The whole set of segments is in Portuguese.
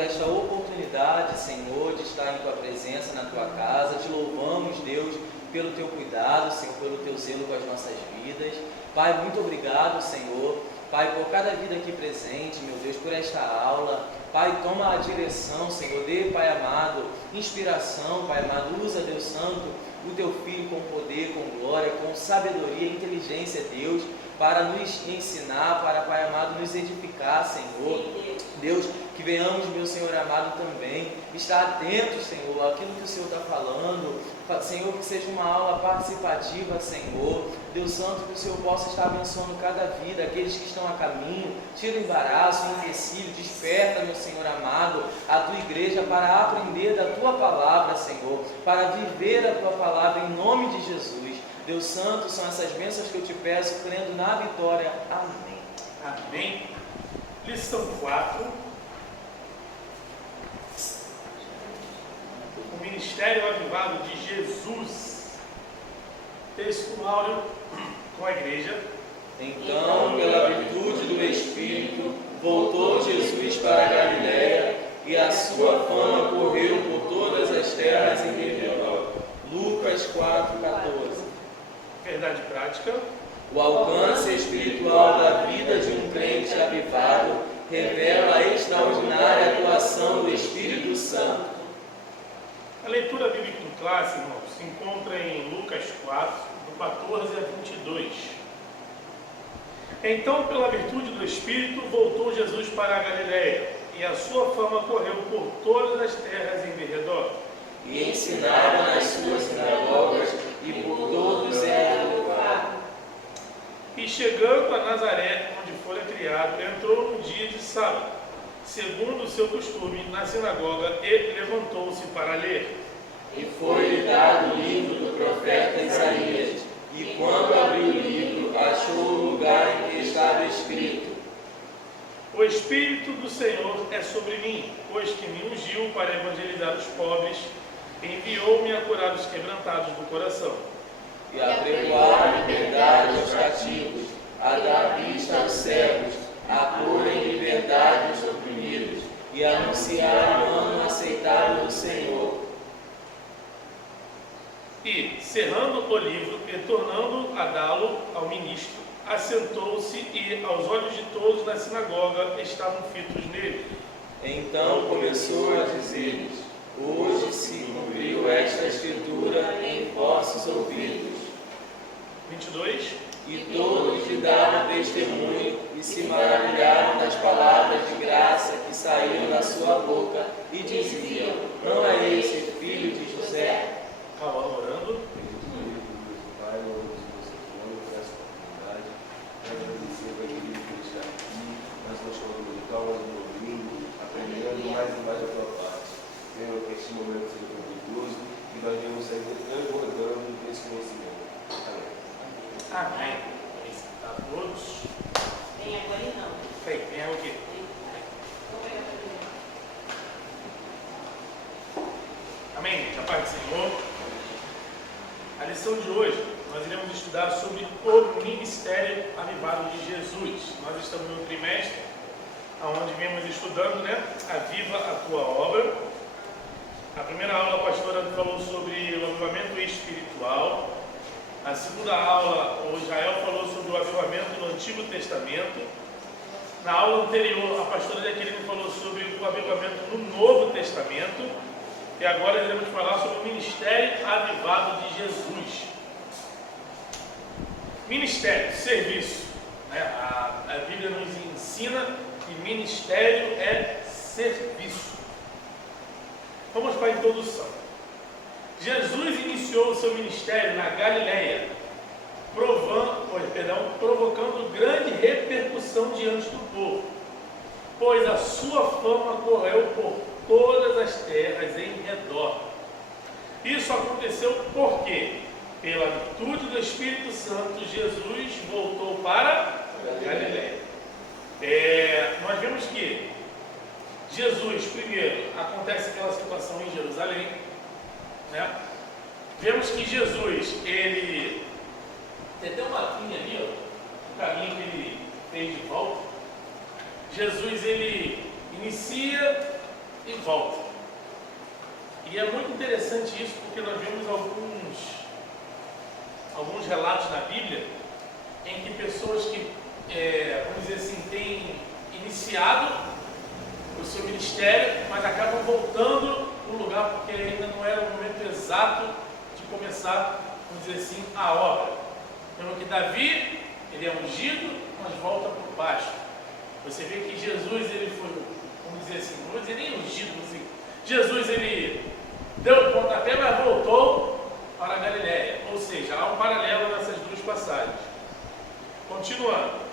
esta oportunidade, Senhor, de estar em Tua presença, na Tua casa. Te louvamos, Deus, pelo Teu cuidado, Senhor, pelo Teu zelo com as nossas vidas. Pai, muito obrigado, Senhor, Pai, por cada vida aqui presente, meu Deus, por esta aula. Pai, toma a direção, Senhor, dê, Pai amado, inspiração, Pai amado, usa, Deus Santo, o Teu Filho com poder, com glória, com sabedoria, inteligência, Deus, para nos ensinar, para, Pai amado, nos edificar, Senhor. Deus, que venhamos, meu Senhor amado, também estar atentos, Senhor, àquilo que o Senhor está falando. Senhor, que seja uma aula participativa, Senhor. Deus Santo, que o Senhor possa estar abençoando cada vida, aqueles que estão a caminho. Tira o embaraço, o empecilho, desperta, meu Senhor amado, a Tua igreja para aprender da Tua palavra, Senhor, para viver a Tua palavra em nome de Jesus. Deus Santo, são essas bênçãos que eu te peço, crendo na vitória. Amém. Amém. Lição 4. O Ministério Avivado de Jesus. Texto áureo com a igreja. Então, pela virtude do Espírito, voltou Jesus para a Galiléia, e a sua fama correu por todas as terras em redor. Lucas 4,14. Verdade prática. O alcance espiritual da vida de um crente avivado revela a extraordinária atuação do Espírito Santo. A leitura bíblica em classe, irmãos, se encontra em Lucas 4, do 14 a 22. Então, pela virtude do Espírito, voltou Jesus para a Galiléia, e a sua fama correu por todas as terras em derredor. E ensinava nas suas sinagogas, e por todos era louvado. E chegando a Nazaré, onde fora criado, entrou no dia de sábado, segundo o seu costume, na sinagoga, e levantou-se para ler. E foi-lhe dado o livro do profeta Isaías, e quando abriu o livro, achou o lugar em que estava escrito: O Espírito do Senhor é sobre mim, pois que me ungiu para evangelizar os pobres, enviou-me a curar os quebrantados do coração, e a pregoar a liberdade aos cativos, a dar vista aos cegos, a pôr em liberdade os oprimidos, e a anunciar o ano aceitável do Senhor. E, cerrando o livro e tornando a dá-lo ao ministro, assentou-se e, aos olhos de todos na sinagoga, estavam fitos nele. Então começou a dizer-lhes: hoje se cumpriu esta escritura em vossos ouvidos. 22. E todos lhe davam testemunho e se maravilharam das palavras de graça que saíam da sua boca e diziam: não é esse filho de José? Calma, orando. Aprendendo mais e mais a tua parte. Venha que este momento seja proveitoso e nós venhamos sair transbordando desse conhecimento. Amém. Amém. A todos. Vem agora e não. Vem o quê? Amém, gente. A paz do Senhor. A lição de hoje, nós iremos estudar sobre o Ministério Avivado de Jesus. Nós estamos no trimestre, onde viemos estudando, Aviva a Tua Obra. A primeira aula, a pastora falou sobre o avivamento espiritual. A segunda aula, o Israel falou sobre o avivamento no Antigo Testamento. Na aula anterior, a pastora Jaqueline falou sobre o avivamento no Novo Testamento. E agora iremos falar sobre o Ministério Avivado de Jesus. Ministério, serviço. A Bíblia nos ensina que ministério é serviço. Vamos para a introdução. Jesus iniciou o seu ministério na Galiléia, provocando grande repercussão diante do povo, pois a sua fama correu por todas as terras em redor. Isso aconteceu porque, pela virtude do Espírito Santo, Jesus voltou para Galiléia. Nós vemos que Jesus, primeiro, acontece aquela situação em Jerusalém, Vemos que Jesus, ele tem até uma linha ali, o caminho que ele fez de volta. Jesus, ele inicia e volta. E é muito interessante isso, porque nós vemos alguns relatos na Bíblia em que pessoas que, vamos dizer assim, têm iniciado o seu ministério, mas acabam voltando para o lugar porque ainda não era o momento exato de começar, vamos dizer assim, a obra. Então, que Davi, ele é ungido, mas volta por baixo. Você vê que Jesus, ele foi, vamos dizer assim, não vou dizer nem ungido, assim, Jesus, ele deu o pontapé, mas voltou para a Galiléia. Ou seja, há um paralelo nessas duas passagens. Continuando.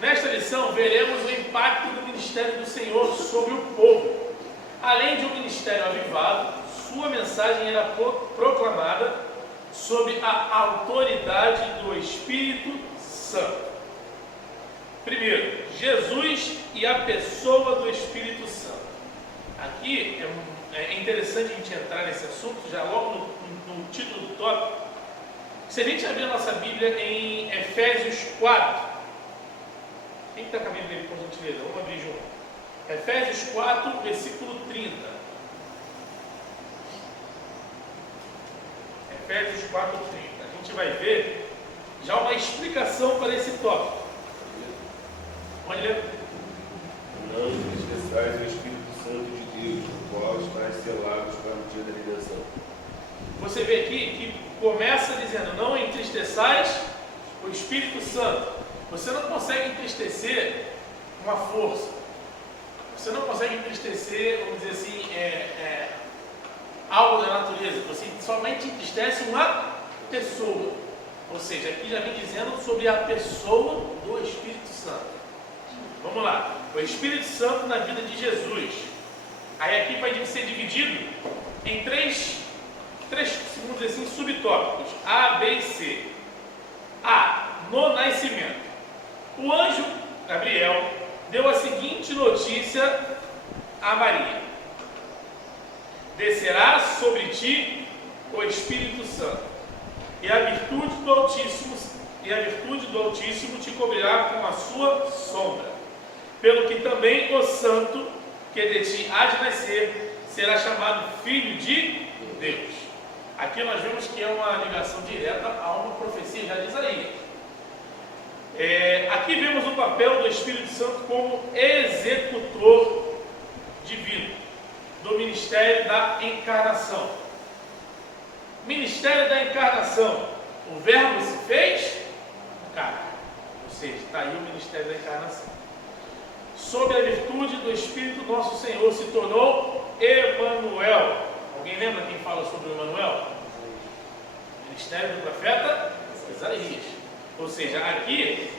Nesta lição, veremos o impacto do ministério do Senhor sobre o povo. Além de um ministério avivado, sua mensagem era proclamada sob a autoridade do Espírito Santo. Primeiro, Jesus e a pessoa do Espírito Santo. Aqui é interessante a gente entrar nesse assunto, já logo no título do tópico. Se a gente abrir a nossa Bíblia em Efésios 4, quem está com a Bíblia aí, por gentileza? Vamos abrir junto. Efésios 4, versículo 30. Efésios 4, 30. A gente vai ver já uma explicação para esse tópico. Pode ler? Não entristeçais o Espírito Santo de Deus, o qual estáis selados para o dia da redenção. Você vê aqui que começa dizendo: não entristeçais o Espírito Santo. Você não consegue entristecer uma força. Você não consegue entristecer, vamos dizer assim, algo da natureza. Você somente entristece uma pessoa. Ou seja, aqui já vem dizendo sobre a pessoa do Espírito Santo. Vamos lá. O Espírito Santo na vida de Jesus. Aí aqui vai ser dividido em três, vamos dizer assim, subtópicos. A, B e C. A. No nascimento. O anjo Gabriel deu a seguinte notícia a Maria: descerá sobre ti o Espírito Santo, e a virtude do Altíssimo te cobrirá com a sua sombra. Pelo que também o santo que de ti há de nascer será chamado Filho de Deus. Aqui nós vemos que é uma ligação direta a uma profecia já de Isaías. Aqui vemos o papel do Espírito Santo como executor divino do ministério da encarnação. Ministério da encarnação. O verbo se fez carne. Ou seja, está aí o ministério da encarnação. Sob a virtude do Espírito, nosso Senhor se tornou Emanuel. Alguém lembra quem fala sobre o Emanuel? Ministério do profeta Isaías. Ou seja, aqui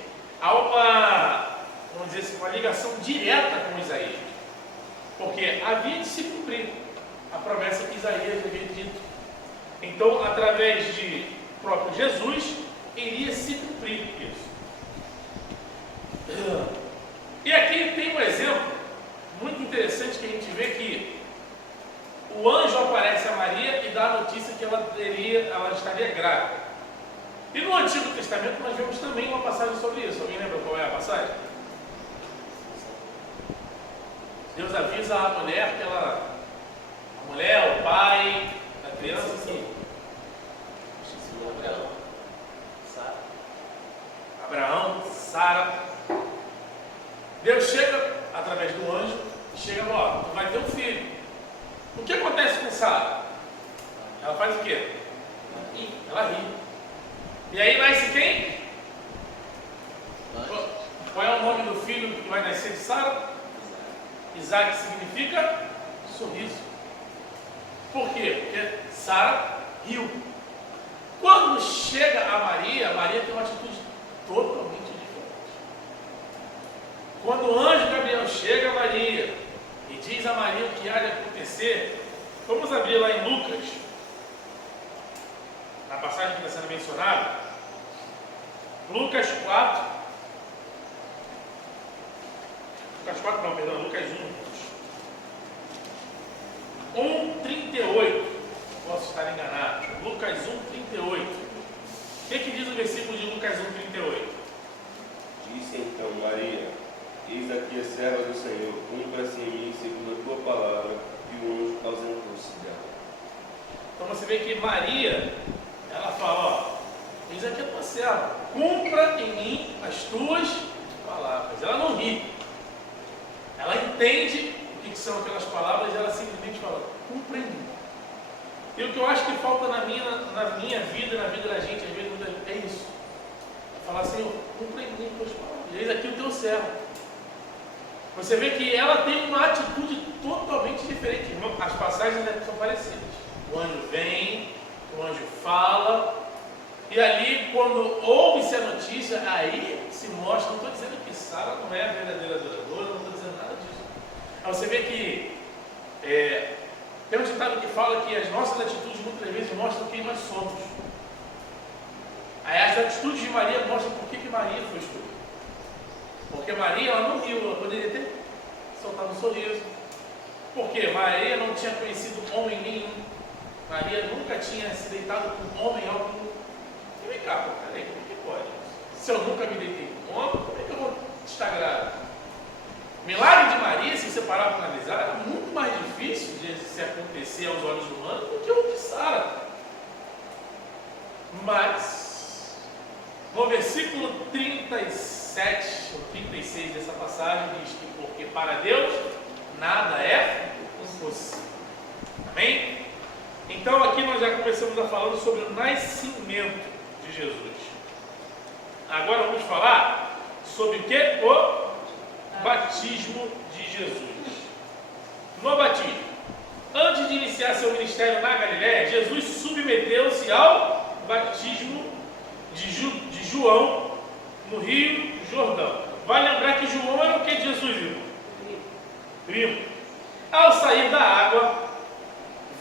há vamos dizer assim, uma ligação direta com Isaías. Porque havia de se cumprir a promessa que Isaías havia dito. Então, através de próprio Jesus, iria se cumprir isso. E aqui tem um exemplo muito interessante que a gente vê que o anjo aparece a Maria e dá a notícia que ela estaria grávida. E no Antigo Testamento nós vemos também uma passagem sobre isso. Alguém lembra qual é a passagem? Deus avisa a mulher que a mulher, o pai da criança, assim, Abraão, Sara. Deus chega através do anjo e chega: ó, tu vai ter um filho. O que acontece com Sara? Ela faz o quê? Ela ri. E aí nasce quem? Qual é o nome do filho que vai nascer de Sara? Isaac significa sorriso. Por quê? Porque Sara riu. Quando chega a Maria tem uma atitude totalmente diferente. Quando o anjo Gabriel chega a Maria e diz a Maria o que há de acontecer, vamos abrir lá em Lucas, na passagem que está sendo mencionada, Lucas 1:38. Posso estar enganado. Lucas 1:38. O que diz o versículo de Lucas 1:38? Disse então Maria: eis aqui a serva do Senhor, cumpra-se em mim segundo a tua palavra. vê que Maria, ela fala, ó, eis aqui a tua serva, cumpra em mim as tuas palavras. Ela não ri. Ela entende o que são aquelas palavras e ela simplesmente fala, cumpra em mim. E o que eu acho que falta na minha vida, na vida da gente, às vezes, é isso. É falar, Senhor, cumpra em mim as tuas palavras. Eis aqui o teu servo. Você vê que ela tem uma atitude totalmente diferente. As passagens são parecidas. O anjo vem, o anjo fala, e ali, quando ouve-se a notícia, aí se mostra. Não estou dizendo que Sara não é a verdadeira adoradora, não estou dizendo nada disso. Aí você vê que tem um ditado que fala que as nossas atitudes muitas vezes mostram quem nós somos. Aí as atitudes de Maria mostram por que Maria foi escolhida. Porque Maria, ela não riu, ela poderia ter soltado um sorriso. Porque Maria não tinha conhecido homem nenhum. Maria nunca tinha se deitado com homem algum. E vem cá, peraí, como que pode? Se eu nunca me deitei com homem, como é que eu vou estar grávida? O milagre de Maria, se você parar para analisar, era muito mais difícil de se acontecer aos olhos humanos do que o de Sara. Mas, no versículo 37 ou 36 dessa passagem, diz que porque para Deus nada é impossível. Amém? Então aqui nós já começamos a falar sobre o nascimento de Jesus. Agora vamos falar sobre o que? O batismo de Jesus. No batismo, antes de iniciar seu ministério na Galiléia, Jesus submeteu-se ao batismo de João no Rio Jordão. Vai lembrar que João era o que de Jesus, irmão? Primo. Ao sair da água,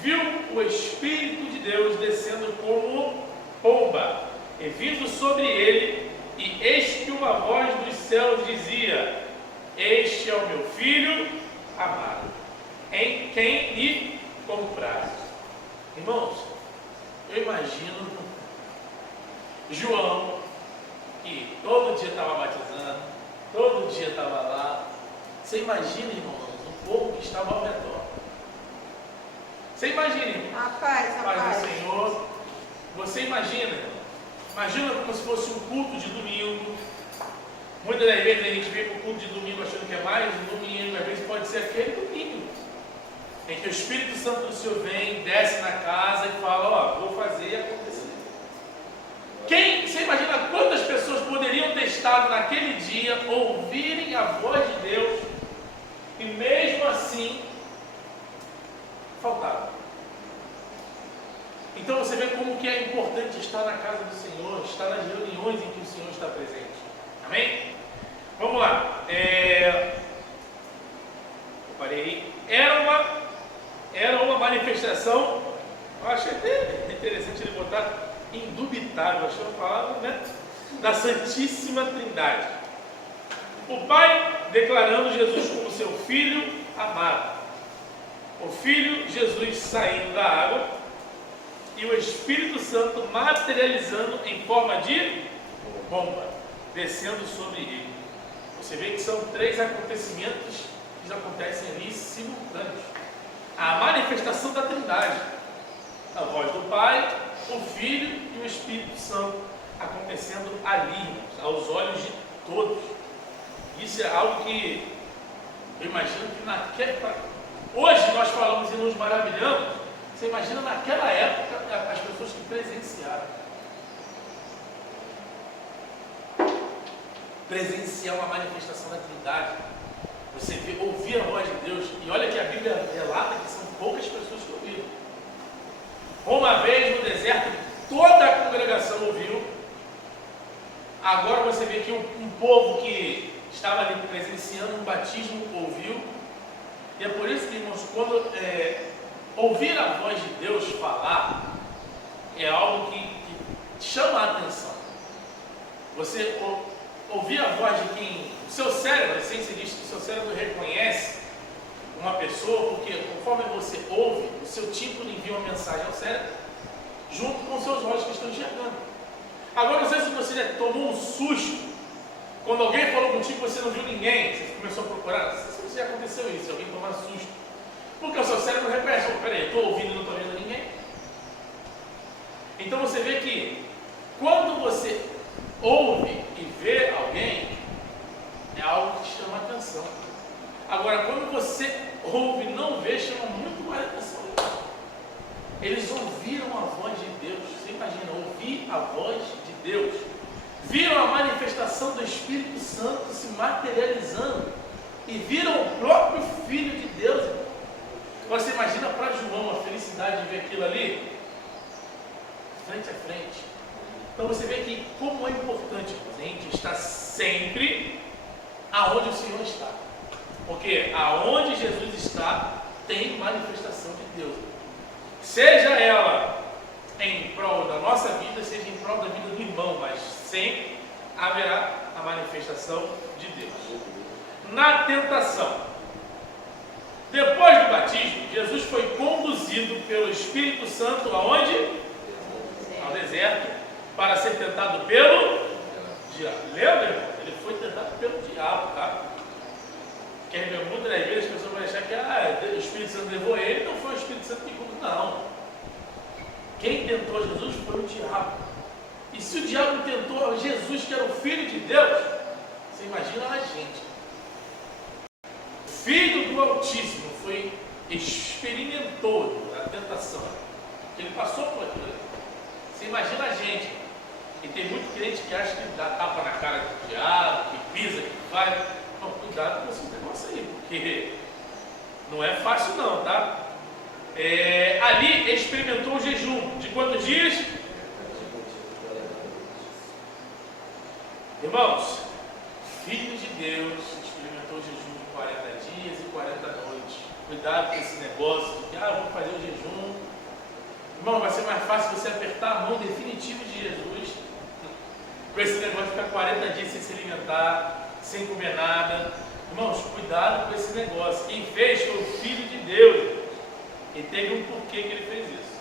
viu o Espírito de Deus descendo como pomba e vindo sobre ele, e eis que uma voz dos céus dizia: este é o meu filho amado, em quem me comprazo. Irmãos, eu imagino João, que todo dia estava batizando, todo dia estava lá. Você imagina, irmãos, o povo que estava ao redor. Você imagina, irmão? Rapaz do Senhor. Você imagina, irmão? Imagina como se fosse um culto de domingo. Muitas das vezes a gente vem para o culto de domingo achando que é mais um domingo, às vezes pode ser aquele domingo em que o Espírito Santo do Senhor vem, desce na casa e fala: ó, vou fazer acontecer. Você imagina quantas pessoas poderiam ter estado naquele dia, ouvirem a voz de Deus e mesmo assim faltava. Então você vê como que é importante estar na casa do Senhor, estar nas reuniões em que o Senhor está presente. Amém? Vamos lá. Eu parei aí. Era uma manifestação, eu achei até interessante ele botar indubitável, achei uma palavra, né? Da Santíssima Trindade. O Pai declarando Jesus como seu Filho amado. O Filho Jesus saindo da água e o Espírito Santo materializando em forma de pomba, descendo sobre ele. Você vê que são três acontecimentos que acontecem ali simultâneos. A manifestação da Trindade, a voz do Pai, o Filho e o Espírito Santo acontecendo ali, aos olhos de todos. Isso é algo que eu imagino que hoje nós falamos e nos maravilhamos. Você imagina naquela época as pessoas que presenciaram. Presenciar uma manifestação da Trindade. Você ouvir a voz de Deus. E olha que a Bíblia relata que são poucas pessoas que ouviram. Uma vez no deserto, toda a congregação ouviu. Agora você vê que um povo que estava ali presenciando um batismo ouviu. E é por isso que, irmãos, quando ouvir a voz de Deus falar é algo que chama a atenção. Você ouvir a voz de quem... O seu cérebro, a ciência diz que o seu cérebro reconhece uma pessoa, porque conforme você ouve, o seu tímpano envia uma mensagem ao cérebro, junto com os seus olhos que estão enxergando. Agora, não sei se você já tomou um susto, quando alguém falou contigo e você não viu ninguém, você começou a procurar, não sei se já aconteceu isso, alguém tomar susto. Porque o seu cérebro reconhece: peraí, eu estou ouvindo e não estou vendo ninguém. Então você vê que quando você ouve e vê alguém, é algo que chama atenção. Agora, quando você ouve e não vê, chama muito mais atenção. Eles ouviram a voz de Deus. Você imagina, ouvir a voz de Deus. Viram a manifestação do Espírito Santo se materializando. E viram o próprio Filho de Deus. Você imagina para João a felicidade de ver aquilo ali, frente a frente. Então você vê que como é importante a gente estar sempre aonde o Senhor está. Porque aonde Jesus está, tem manifestação de Deus. Seja ela em prol da nossa vida, seja em prol da vida do irmão, mas sempre haverá a manifestação de Deus. Na tentação. Depois do batismo, Jesus foi conduzido pelo Espírito Santo aonde? Ao deserto, para ser tentado pelo diabo. Lembra, irmão? Ele foi tentado pelo diabo, tá? Porque muitas das vezes as pessoas vão achar que o Espírito Santo levou ele, não foi o Espírito Santo que conduziu. Não. Quem tentou Jesus foi o diabo. E se o diabo tentou Jesus, que era o Filho de Deus, você imagina a gente. O Filho do Altíssimo experimentou a tentação. Ele passou por aquilo ali. Você imagina a gente. E tem muito crente que acha que dá tapa na cara do diabo, que pisa, que faz. Não, cuidado com esse negócio aí, porque não é fácil não, tá? Ali experimentou o jejum. De quantos dias? Irmãos, Filho de Deus experimentou o jejum de 40 dias e 40 noites. Cuidado com esse negócio de que, vamos fazer o jejum. Irmão, vai ser mais fácil você apertar a mão definitiva de Jesus com esse negócio de ficar 40 dias sem se alimentar, sem comer nada. Irmãos, cuidado com esse negócio. Quem fez foi o Filho de Deus. E teve um porquê que ele fez isso.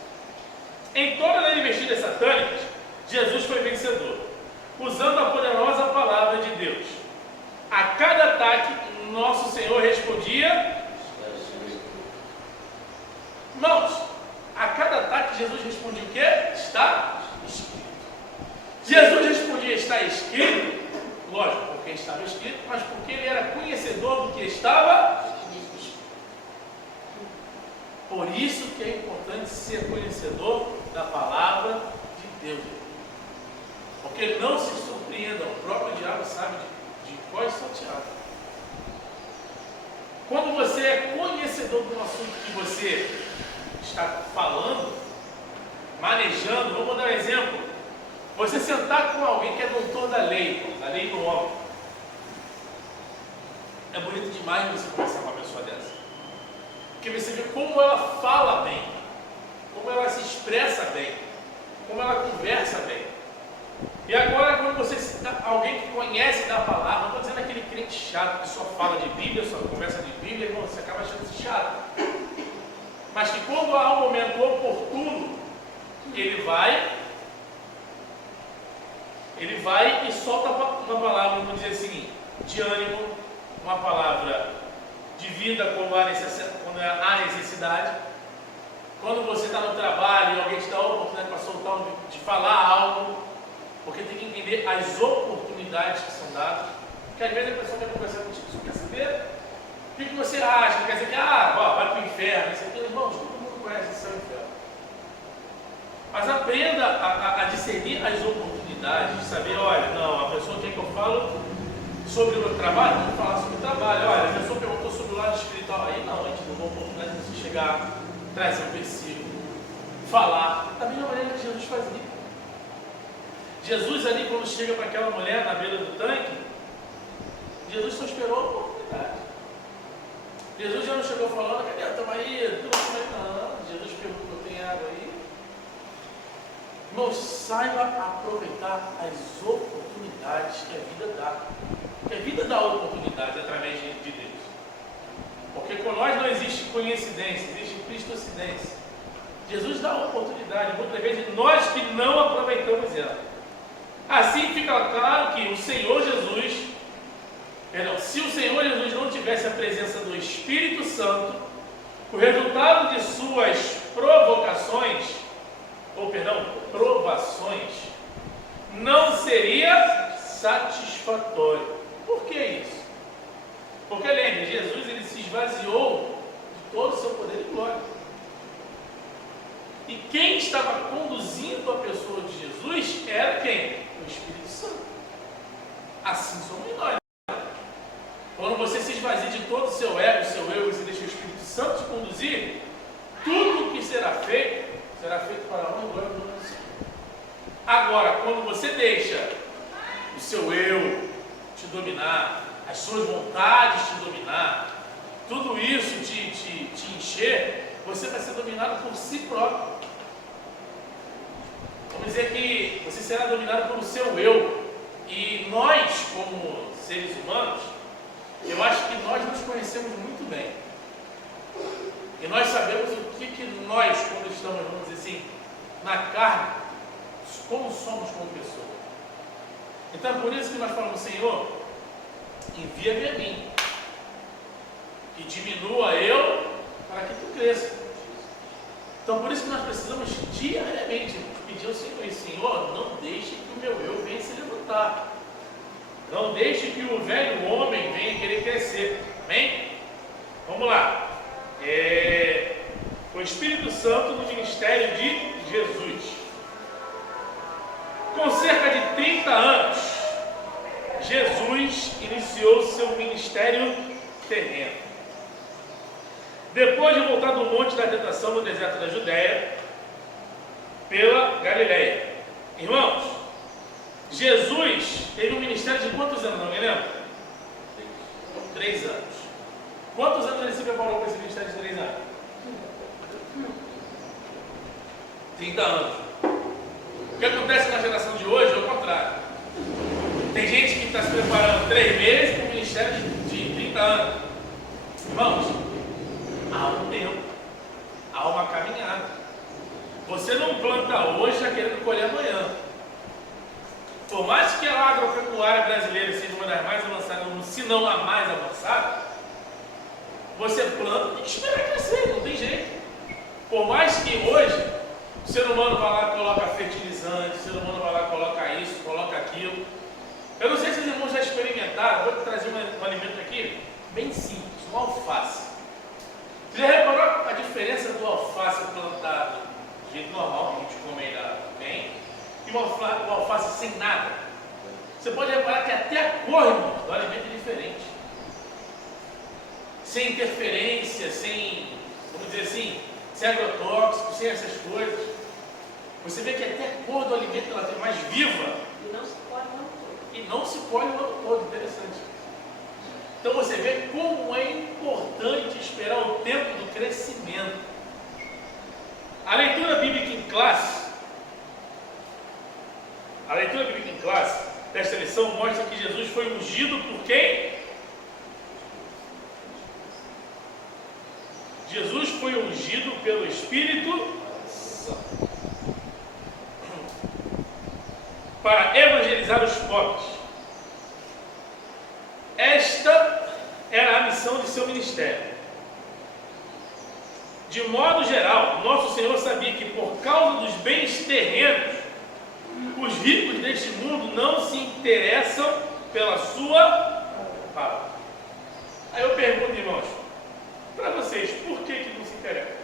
Em todas as investidas satânicas, Jesus foi vencedor, usando a poderosa palavra de Deus. A cada ataque, nosso Senhor respondia. Irmãos, a cada ataque Jesus respondia o quê? Está escrito. Jesus respondia, está escrito, lógico, porque estava escrito, mas porque ele era conhecedor do que estava escrito. Por isso que é importante ser conhecedor da palavra de Deus. Porque não se surpreenda, o próprio diabo sabe de qual salteado. Quando você é conhecedor do assunto que você está falando, manejando, vamos dar um exemplo. Você sentar com alguém que é doutor da lei do homem. É bonito demais você conversar com uma pessoa dessa. Porque você vê como ela fala bem, como ela se expressa bem, como ela conversa bem. E agora, quando você alguém que conhece da palavra, não estou dizendo aquele crente chato que só fala de Bíblia, só conversa de Bíblia, você acaba achando-se chato. Mas que quando há um momento oportuno, ele vai e solta uma palavra, vamos dizer assim, de ânimo, uma palavra de vida quando há necessidade. Quando você está no trabalho e alguém te dá a oportunidade para soltar, de falar algo, porque tem que entender as oportunidades que são dadas. Porque às vezes a pessoa quer conversar contigo, você quer saber o que você acha, quer dizer que vai para o inferno, isso aqui, irmãos, todo mundo conhece esse inferno. Mas aprenda a discernir as oportunidades, de saber, olha, não, a pessoa quer que eu falo sobre o meu trabalho, vamos falar sobre o trabalho. Olha, a pessoa perguntou sobre o lado espiritual, aí não, a gente não dá uma oportunidade de você chegar, trazer um versículo, falar, da mesma maneira que Jesus fazia. Jesus ali, quando chega para aquela mulher na beira do tanque, Jesus só esperou a oportunidade. Jesus já não chegou falando, cadê? Toma aí, não. Jesus perguntou, tem água aí? Irmão, saiba aproveitar as oportunidades que a vida dá. Porque a vida dá oportunidades através de Deus. Porque com nós não existe coincidência, existe cristocidência. Jesus dá oportunidade, muitas vezes nós que não aproveitamos ela. Assim fica claro que o Senhor Jesus, se o Senhor Jesus não tivesse a presença do Espírito Santo, o resultado de suas provocações provações, não seria satisfatório. Por que isso? Porque lembre, Jesus ele se esvaziou de todo o seu poder e glória. E quem estava conduzindo a pessoa de Jesus era quem? O Espírito Santo. Assim somos nós. Quando você se esvazia de todo o seu ego, seu eu, e você deixa o Espírito Santo te conduzir, tudo o que será feito para a honra e glória do nome do Senhor. Agora, quando você deixa o seu eu te dominar, as suas vontades te dominar, tudo isso te encher, você vai ser dominado por si próprio. Vamos dizer que você será dominado pelo seu eu. E nós, como seres humanos, eu acho que nós nos conhecemos muito bem. E nós sabemos o que nós, quando estamos, vamos dizer assim, na carne, como somos como pessoa. Então é por isso que nós falamos, Senhor, envia-me a mim, que diminua eu, para que tu cresça. Então por isso que nós precisamos diariamente pedir ao Senhor, e Senhor, não deixe que o meu eu venha se levantar. Não deixe que o velho homem venha querer crescer. Amém? Vamos lá. O Espírito Santo no ministério de Jesus. Com cerca de 30 anos, Jesus iniciou seu ministério terreno. Depois de voltar do Monte da Tentação no deserto da Judéia, pela Galileia. Irmãos, Jesus teve um ministério de quantos anos? Alguém lembra? 3 anos. Quantos anos ele se preparou para esse ministério de 3 anos? 30 anos. O que acontece na geração de hoje é o contrário. Tem gente que está se preparando 3 meses para um ministério de 30 anos. Irmãos, há um tempo, há uma caminhada. Você não planta hoje já querendo colher amanhã. Por mais que a agropecuária brasileira seja uma das mais avançadas do mundo, se não a mais avançada, você planta e tem que esperar crescer, não tem jeito. Por mais que hoje o ser humano vai lá e coloca fertilizante, o ser humano vai lá e coloca isso, coloca aquilo. Eu não sei se os irmãos já experimentaram, vou trazer um alimento aqui bem simples, um alface. Você já reparou a diferença do alface plantado do jeito normal, que a gente come ainda bem, e o alface sem nada? Você pode reparar que até a cor, irmão, do alimento é diferente. Sem interferência, sem, vamos dizer assim, sem agrotóxico, sem essas coisas. Você vê que até a cor do alimento ela é mais viva. E não se colhe o ano todo. E não se colhe o ano todo, interessante. Então você vê como é importante esperar o tempo do crescimento. A leitura bíblica em classe, desta lição mostra que Jesus foi ungido por quem? Jesus foi ungido pelo Espírito Santo para evangelizar os pobres. Esta era a missão de seu ministério. De modo geral, nosso Senhor sabia que por causa dos bens terrenos, os ricos deste mundo não se interessam pela sua palavra. Aí eu pergunto, irmãos, para vocês, por que não se interessam?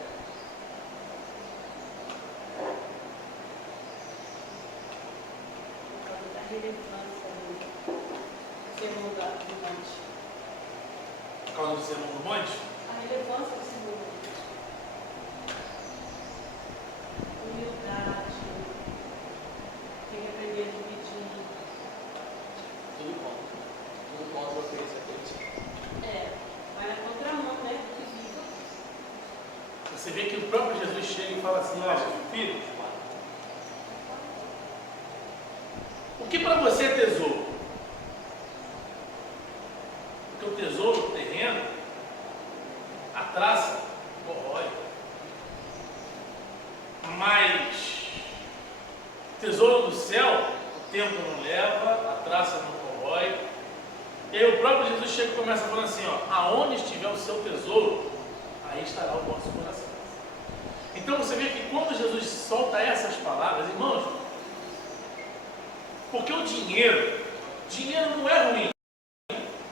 Por causa da relevância do sermão do monte. Por causa do sermão do monte? A relevância do sermão do monte. Humildade. Tem que aprender a dividir. Tudo contra o que isso aqui. Vai na contramão, né? Do que viva. Você vê que o próprio Jesus chega e fala assim: olha, filho, o que para você é tesouro? Porque o tesouro terreno, a traça corrói. Mas tesouro do céu, o tempo não leva, a traça não corrói. E aí o próprio Jesus chega e começa falando assim: ó, aonde estiver o seu tesouro, aí estará o vosso coração. Então você vê que quando Jesus solta essas palavras, irmãos, porque o dinheiro não é ruim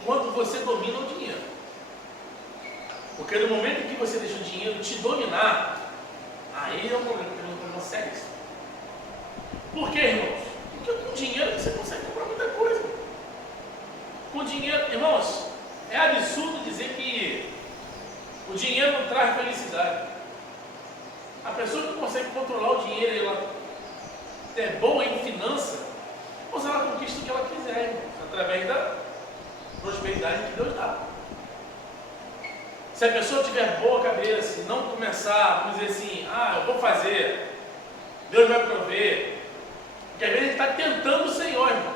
quando você domina o dinheiro. Porque no momento que você deixa o dinheiro te dominar, aí é um problema sério. Por quê, irmãos? Porque com dinheiro você consegue comprar muita coisa. Com dinheiro, irmãos, é absurdo dizer que o dinheiro não traz felicidade. A pessoa que consegue controlar o dinheiro, ela é boa em finanças, mas ela conquista o que ela quiser, irmãos, através da prosperidade que Deus dá. Se a pessoa tiver boa cabeça e não começar, vamos dizer assim, eu vou fazer, Deus vai prover, porque às vezes ele está tentando o Senhor, irmão.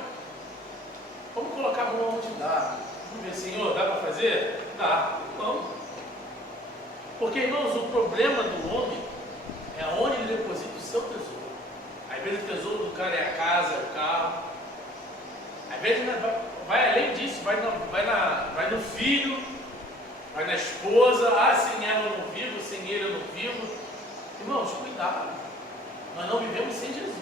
Vamos colocar a mão onde dá. Vamos ver, Senhor, dá para fazer? Dá. Vamos. Porque, irmãos, o problema do homem é onde ele deposita o seu tesouro. Às vezes o tesouro do cara é a casa, é o carro. Às vezes vai além disso, vai no filho, vai na esposa. Sem ela eu não vivo, sem ele eu não vivo. Irmãos, cuidado. Nós não vivemos sem Jesus.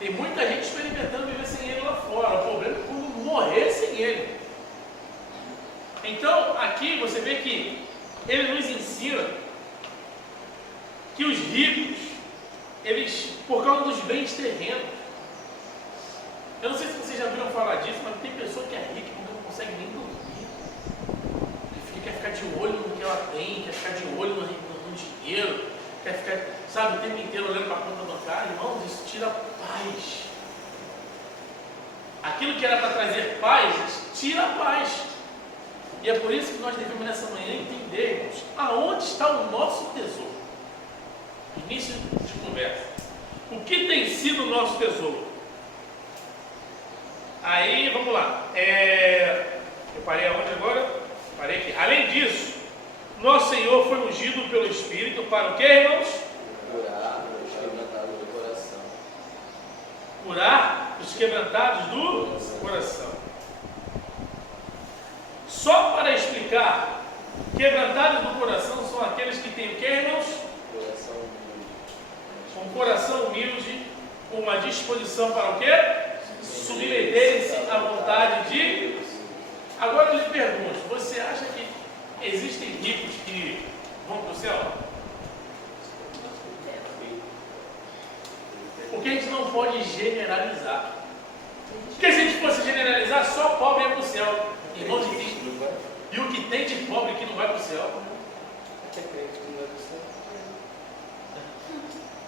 Tem muita gente experimentando viver sem ele lá fora. O problema é quando morrer sem ele. Então, aqui você vê que ele nos ensina que os ricos, eles, por causa dos bens terrenos, eu não sei se vocês já viram falar disso, mas tem pessoa que é rica e não consegue nem dormir. Que quer ficar de olho no que ela tem, quer ficar de olho no dinheiro, quer ficar, sabe, o tempo inteiro olhando para a conta bancária. Irmãos, isso tira paz. Aquilo que era para trazer paz, tira a paz. E é por isso que nós devemos nessa manhã entendermos aonde está o nosso tesouro. Início de conversa. O que tem sido o nosso tesouro? Aí, vamos lá. Eu parei aonde agora? Parei aqui. Além disso, nosso Senhor foi ungido pelo Espírito para o que, irmãos? Curar os quebrantados do coração. Curar os quebrantados do coração. Só para explicar, quebrantados do coração são aqueles que têm o que, irmãos? Coração humilde. Um coração humilde, uma disposição para o quê? Submeterem-se à vontade de Deus. Agora eu lhe pergunto, você acha que existem ricos que vão para o céu? Porque a gente não pode generalizar. Porque se a gente fosse generalizar, só pobre ia para o céu. Irmãos, e o que tem de pobre que não vai para o céu?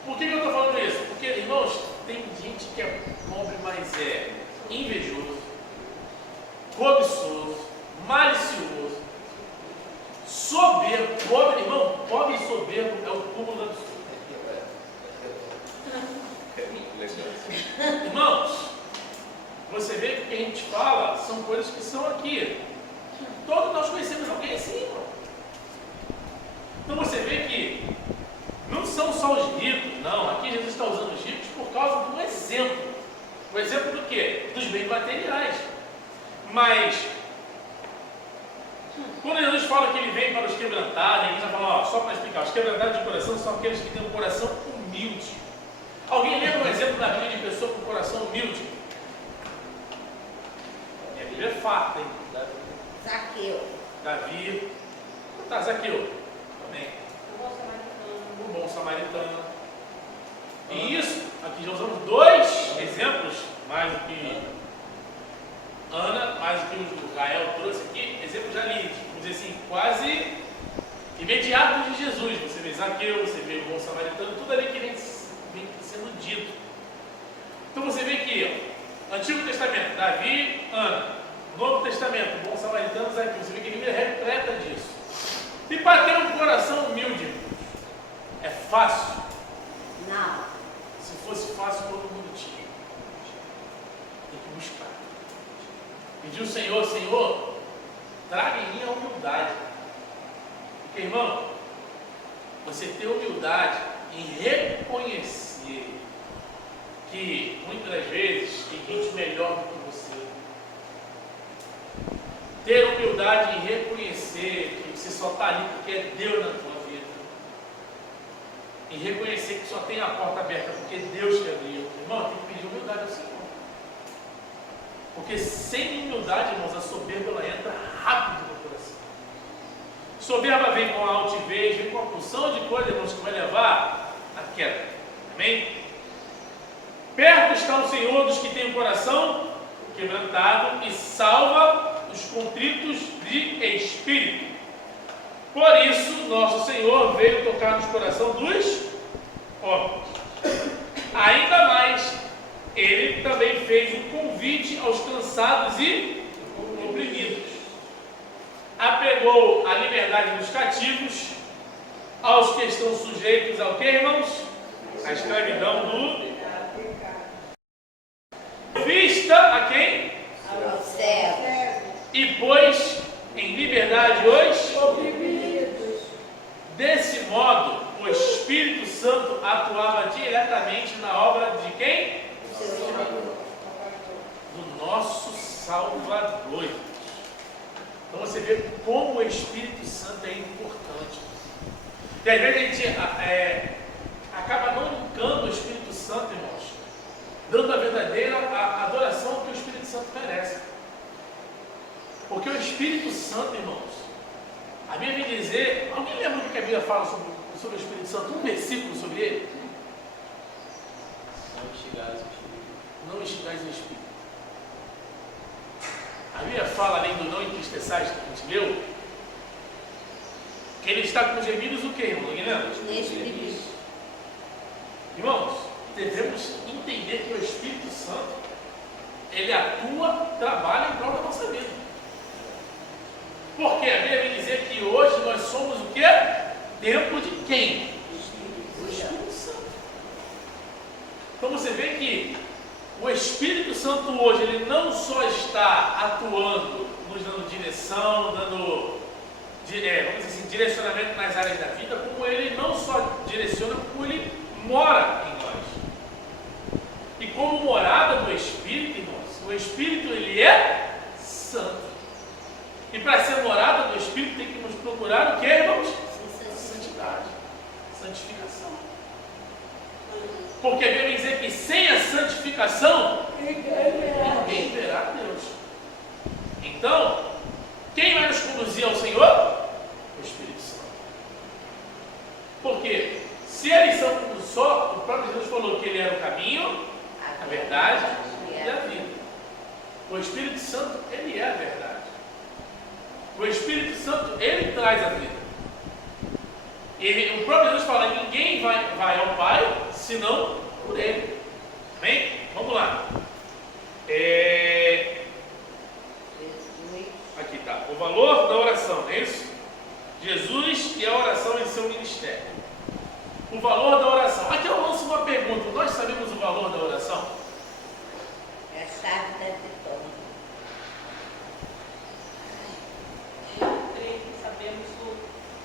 Por que eu estou falando isso? Porque, irmãos, tem gente que é pobre, mas é invejoso, cobiçoso, malicioso, soberbo. Pobre, irmão, pobre e soberbo é o cúmulo da absurdo. Irmãos, você vê que o que a gente fala são coisas que são aqui. Todos nós conhecemos alguém assim, irmão. Então você vê que não são só os ricos, não. Aqui Jesus está usando os ricos por causa de um exemplo. O exemplo do quê? Dos bens materiais. Mas, quando Jesus fala que ele vem para os quebrantados, ele está falando, só para explicar, os quebrantados de coração são aqueles que têm um coração humilde. Alguém lembra um exemplo da Bíblia de pessoa com coração humilde? A Bíblia é farta, hein? Zaqueu. Davi. Tá, Zaqueu. Também. O bom samaritano. E isso, aqui já usamos dois exemplos, mais do que Ana, mais do que o Gael trouxe aqui, exemplos ali, vamos dizer assim, quase imediatos de Jesus. Você vê Zaqueu, você vê o bom samaritano, tudo ali que vem sendo dito. Então você vê que Antigo Testamento, Davi, Ana. Novo Testamento, bom samaritano, Zaqueu. Você vê que a Bíblia é repleta disso. E para ter um coração humilde, é fácil? Não. Se fosse fácil, todo mundo tinha. Tem que buscar. Pedir ao Senhor, Senhor, traga em mim a humildade. Porque, irmão, você ter humildade em reconhecer que muitas das vezes tem gente melhor do que você. Ter humildade em reconhecer que você só está ali porque é Deus na tua vida. em reconhecer que só tem a porta aberta porque Deus que abriu. Irmão, tem que pedir humildade ao Senhor. Porque sem humildade, irmãos, a soberba ela entra rápido no coração. Soberba vem com a altivez, vem com a porção de coisa, irmãos, que vai levar à queda. Amém? Perto está o Senhor dos que têm o coração quebrantado e salva os contritos de espírito. Por isso, nosso Senhor veio tocar nos corações dos homens. Ainda mais, Ele também fez um convite aos cansados e oprimidos. Apegou a liberdade dos cativos, aos que estão sujeitos ao que, irmãos? A escravidão do... Vista a quem? Ao céu. E pôs em liberdade os Oprimidos. Desse modo, o Espírito Santo atuava diretamente na obra de quem? Do nosso Salvador. Então você vê como o Espírito Santo é importante. E às vezes a gente acaba não educando o Espírito Santo, irmãos, dando a verdadeira adoração que o Espírito Santo merece. Porque o Espírito Santo, irmãos, a Bíblia vem dizer, alguém lembra o que a Bíblia fala sobre o Espírito Santo? Um versículo sobre ele? Não instigais o Espírito. Não instigais o Espírito. A Bíblia fala, além do não entristeçais que a gente leu, que ele está com gemidos o quê, irmão? Alguém lembra? Inexprimíveis. Irmãos, devemos entender que o Espírito Santo, ele atua, trabalha em prol da nossa vida. Porque a Bíblia vem dizer que hoje nós somos o quê? Tempo de quem? Do Espírito Santo. Então você vê que o Espírito Santo hoje, ele não só está atuando, nos dando direção, dando vamos dizer assim, direcionamento nas áreas da vida, como ele não só direciona, como ele mora em nós. E como morada do Espírito, irmãos, o Espírito ele é santo. E para ser morada do Espírito tem que nos procurar o que, irmãos? Santidade, santificação. Porque a Bíblia diz que sem a santificação ninguém verá Deus. Então, quem vai nos conduzir ao Senhor? O Espírito Santo. Porque se eles são um só, o próprio Jesus falou que ele era o caminho, a verdade e a vida. O Espírito Santo, ele é a verdade. O Espírito Santo, ele traz a vida. O próprio Jesus fala, ninguém vai ao Pai, senão por ele. Amém? Vamos lá. Aqui está. O valor da oração, não é isso? Jesus e a oração em seu ministério. O valor da oração. Aqui eu lanço uma pergunta. Nós sabemos o valor da oração? É a chave da vitória. Creio que sabemos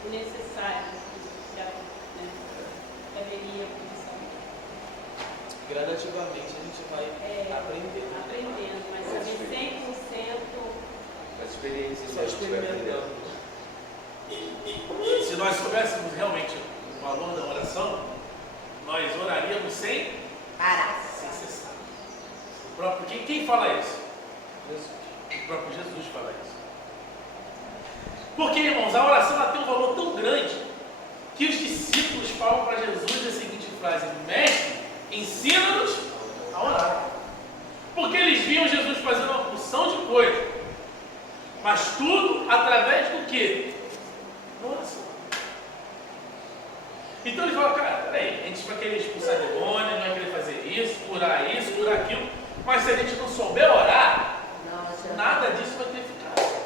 o necessário que deveria posição. Gradativamente a gente vai Aprendendo, mas saber 100%. As experiências só experimentando. Se nós soubéssemos realmente o valor da oração, nós oraríamos sem Parar. cessar. Quem fala isso? O próprio Jesus fala isso. Porque, irmãos, a oração ela tem um valor tão grande que os discípulos falam para Jesus a seguinte frase: Mestre, ensina-nos a orar. Porque eles viam Jesus fazendo uma porção de coisas, mas tudo através do quê? Da oração. Então eles falam, cara, peraí, a gente vai querer expulsar demônio, vai querer fazer isso, curar aquilo, mas se a gente não souber orar, nada disso vai ter eficácia.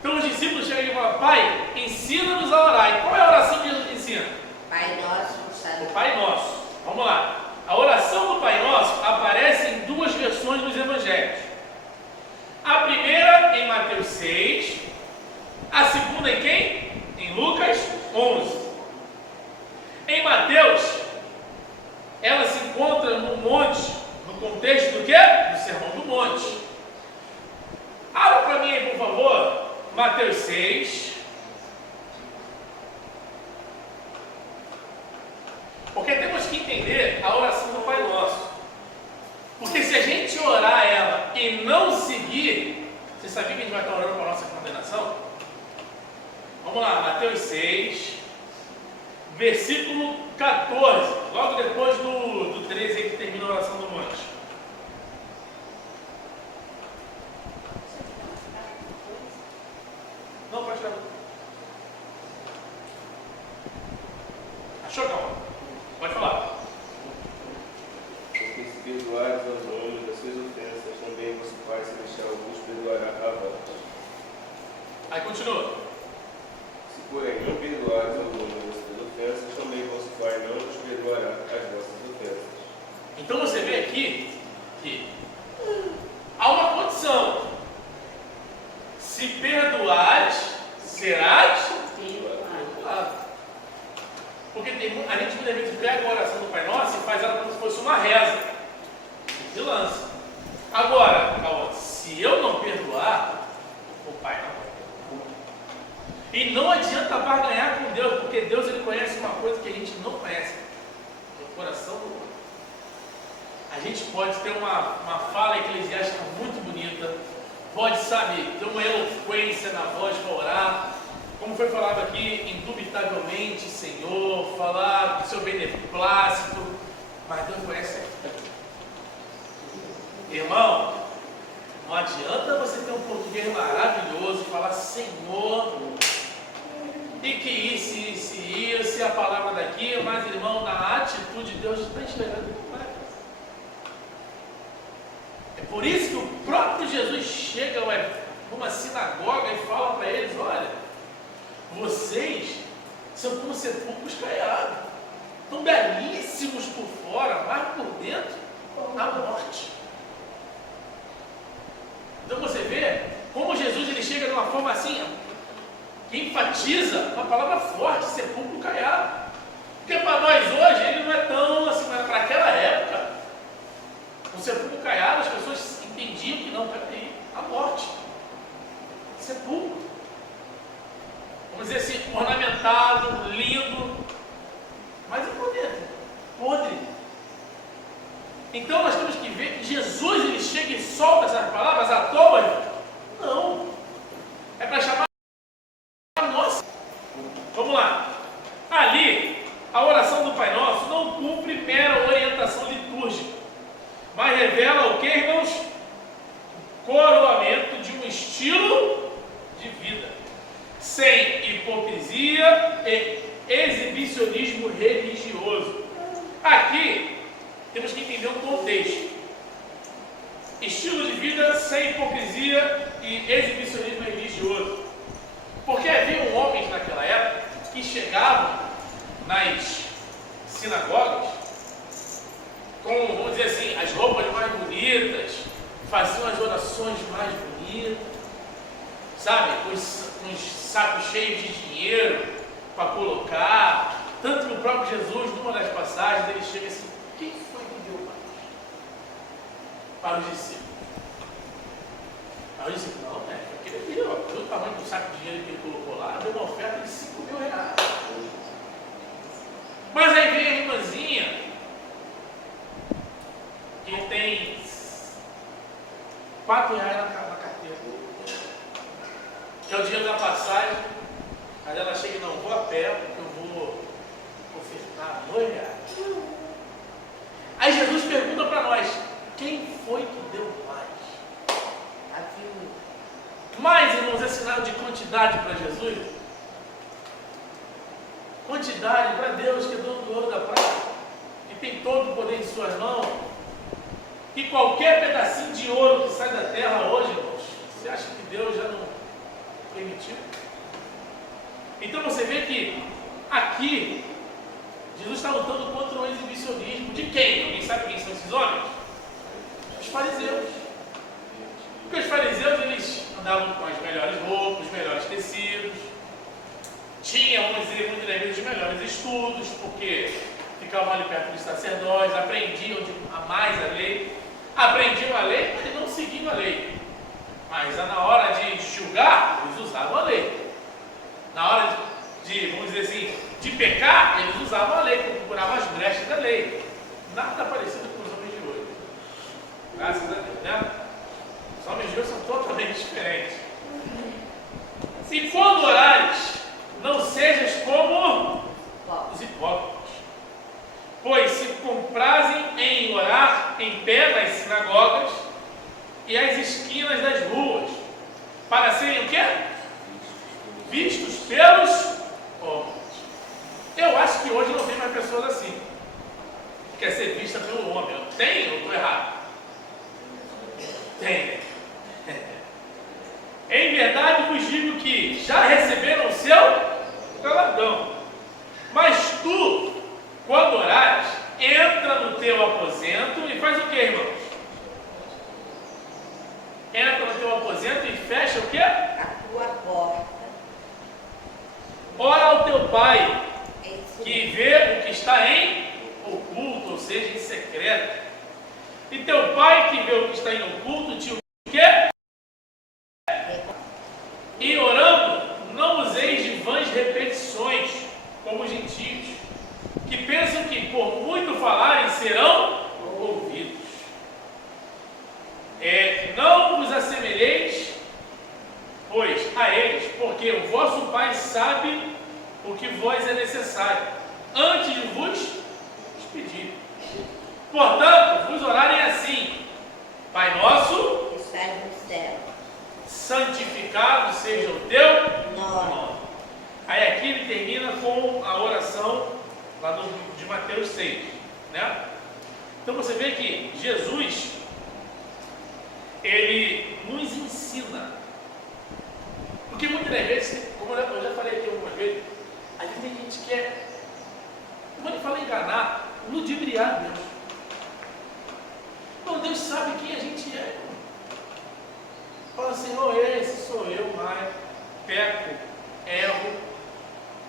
Então os discípulos chegam e falam, Pai, ensina-nos a orar. E qual é a oração que Jesus ensina? Pai Nosso, sabe? O Pai Nosso. Vamos lá. A oração do Pai Nosso aparece em duas versões dos Evangelhos. A primeira em Mateus 6, a segunda em quem? Em Lucas 11. Em Mateus, ela se encontra no monte, no contexto do quê? Do Sermão do Monte. Abra para mim aí, por favor, Mateus 6. Porque temos que entender a oração do Pai Nosso. Porque se a gente orar ela e não seguir, você sabia que a gente vai estar orando para a nossa condenação? Vamos lá, Mateus 6, versículo 14, logo depois do 13 aí que termina a oração do monte. Não, pode tirar. Achou, calma? Pode falar. Porque se perdoares aos homens das suas ofensas, também vosso Pai Celestial vos perdoará a vós. Aí continua. Se, porém, não perdoares aos homens das suas ofensas, também vosso Pai não vos perdoará as vossas ofensas. Então você vê aqui que há uma condição. Se perdoares, serás perdoado. Porque a gente muitas vezes pega a oração do Pai Nosso e faz ela como se fosse uma reza de lança. Agora, se eu não perdoar, o Pai não vai perdoar. E não adianta barganhar com Deus, porque Deus ele conhece uma coisa que a gente não conhece, que é o coração do outro. A gente pode ter uma fala eclesiástica muito bonita, pode, sabe, ter uma eloquência na voz para orar, como foi falado aqui, indubitavelmente, Senhor, falar do seu beneplácito, mas Deus conhece aqui. Irmão, não adianta você ter um português maravilhoso, falar Senhor, e que isso, e a palavra daqui, mas irmão, na atitude de Deus está enxergando. É por isso que o próprio Jesus chega numa sinagoga e fala para eles: olha, vocês são como sepulcros caiados, tão belíssimos por fora, mas por dentro, a morte. Então você vê como Jesus ele chega de uma forma assim, que enfatiza uma palavra forte, sepulcro caiado. Porque para nós hoje ele não é tão assim, mas para aquela época, o sepulcro caiado, as pessoas entendiam que não, peraí, a morte. Sepulcro. Vamos dizer assim, ornamentado, lindo, mas e por dentro? Podre. Então nós temos que ver que Jesus ele chega e solta essas palavras à toa. Não. É para chamar a nossa. Vamos lá. Ali, a oração do Pai Nosso não cumpre mera orientação litúrgica, mas revela o que, irmãos? Coroamento de um estilo de vida, sem hipocrisia e exibicionismo religioso. Aqui, temos que entender um contexto. Estilo de vida sem hipocrisia e exibicionismo religioso. Porque havia homens naquela época que chegavam nas sinagogas com, vamos dizer assim, as roupas mais bonitas, faziam as orações mais bonitas, sabe, com os sacos cheios de dinheiro para colocar. Tanto que o próprio Jesus, numa das passagens, ele chega assim: quem foi que deu mais para os discípulos? Aí os discípulos: não, né? Aquele ali, ó, viu o tamanho do saco de dinheiro que ele colocou lá, deu uma oferta de 5.000 reais. Mas aí vem a irmãzinha que tem 4 reais na carteira, que é o dinheiro da passagem. Aí ela chega e: não, vou a pé, porque eu vou ofertar 2 reais. Aí Jesus pergunta para nós: quem foi que deu mais? Mais, irmãos, é sinal de quantidade para Jesus? Quantidade para Deus, que é dono do ouro da prata, que tem todo o poder em suas mãos, que qualquer pedacinho de ouro que sai da terra hoje, irmãos, você acha que Deus já não permitiu? Então você vê que aqui Jesus está lutando contra o exibicionismo de quem? Alguém sabe quem são esses homens? Os fariseus. Porque os fariseus eles andavam com as melhores roupas, os melhores tecidos, tinham, vamos dizer, muitas vezes os melhores estudos, porque ficavam ali perto dos sacerdotes, aprendiam mais a lei, aprendiam a lei, mas não seguiam a lei. Mas na hora de julgar, eles usavam a lei. Na hora de, vamos dizer assim, de pecar, eles usavam a lei, procuravam as brechas da lei. Nada parecido com os homens de hoje. Graças a Deus, né? Os homens de hoje são totalmente diferentes. E quando orares, não sejas como os hipócritas, pois se comprazem em orar em pé nas sinagogas e às esquinas das ruas, para serem o quê? Vistos pelos homens. Eu acho que hoje não tem mais pessoas assim, que quer ser vista pelo homem. Tem ou estou errado? Tem. Em verdade vos digo que já receberam o seu galardão. Mas tu, quando orares, entra no teu aposento e faz o que, irmãos? Entra no teu aposento e fecha o quê? A tua porta. Ora ao teu pai, que vê o que está em oculto, ou seja, em secreto. E teu pai, que vê o que está em oculto, te o quê? E orando, não useis de vãs repetições, como os gentios, que pensam que por muito falarem serão ouvidos. Não vos assemelheis, pois, a eles, porque o vosso Pai sabe o que vos é necessário, antes de vos pedir. Portanto, vos orarem assim: Pai nosso, Que estás no céu. santificado seja o teu Nome. nome. Aí aqui ele termina com a oração lá de Mateus 6, né? Então você vê que Jesus, ele nos ensina, porque muitas das vezes, como eu já falei aqui algumas vezes, a gente tem gente que quer, como ele fala, enganar, ludibriar Deus. Então Deus sabe quem a gente é. Fala, Senhor, esse sou eu, mas peco, erro,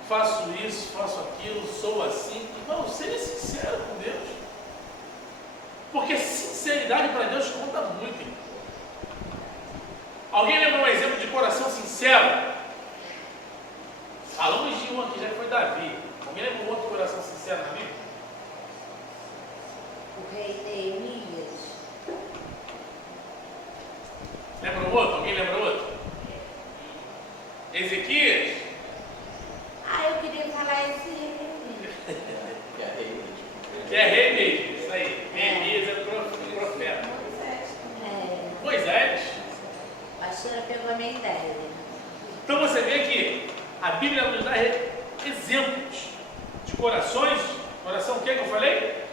faço isso, faço aquilo, sou assim. Irmão, seja sincero com Deus. Porque sinceridade para Deus conta muito, irmão. Alguém lembra um exemplo de coração sincero? Falamos de um aqui, já foi Davi. Alguém lembra um outro coração sincero na Bíblia? O rei Neemias. Lembra o outro? Alguém lembra o outro? Ezequias? Eu queria falar esse rei. Que é rei mesmo. Que é rei mesmo, isso aí. Neemias é profeta. Moisés. A pastora pegou a minha ideia. Então você vê que a Bíblia nos dá exemplos de corações. Coração o que eu falei?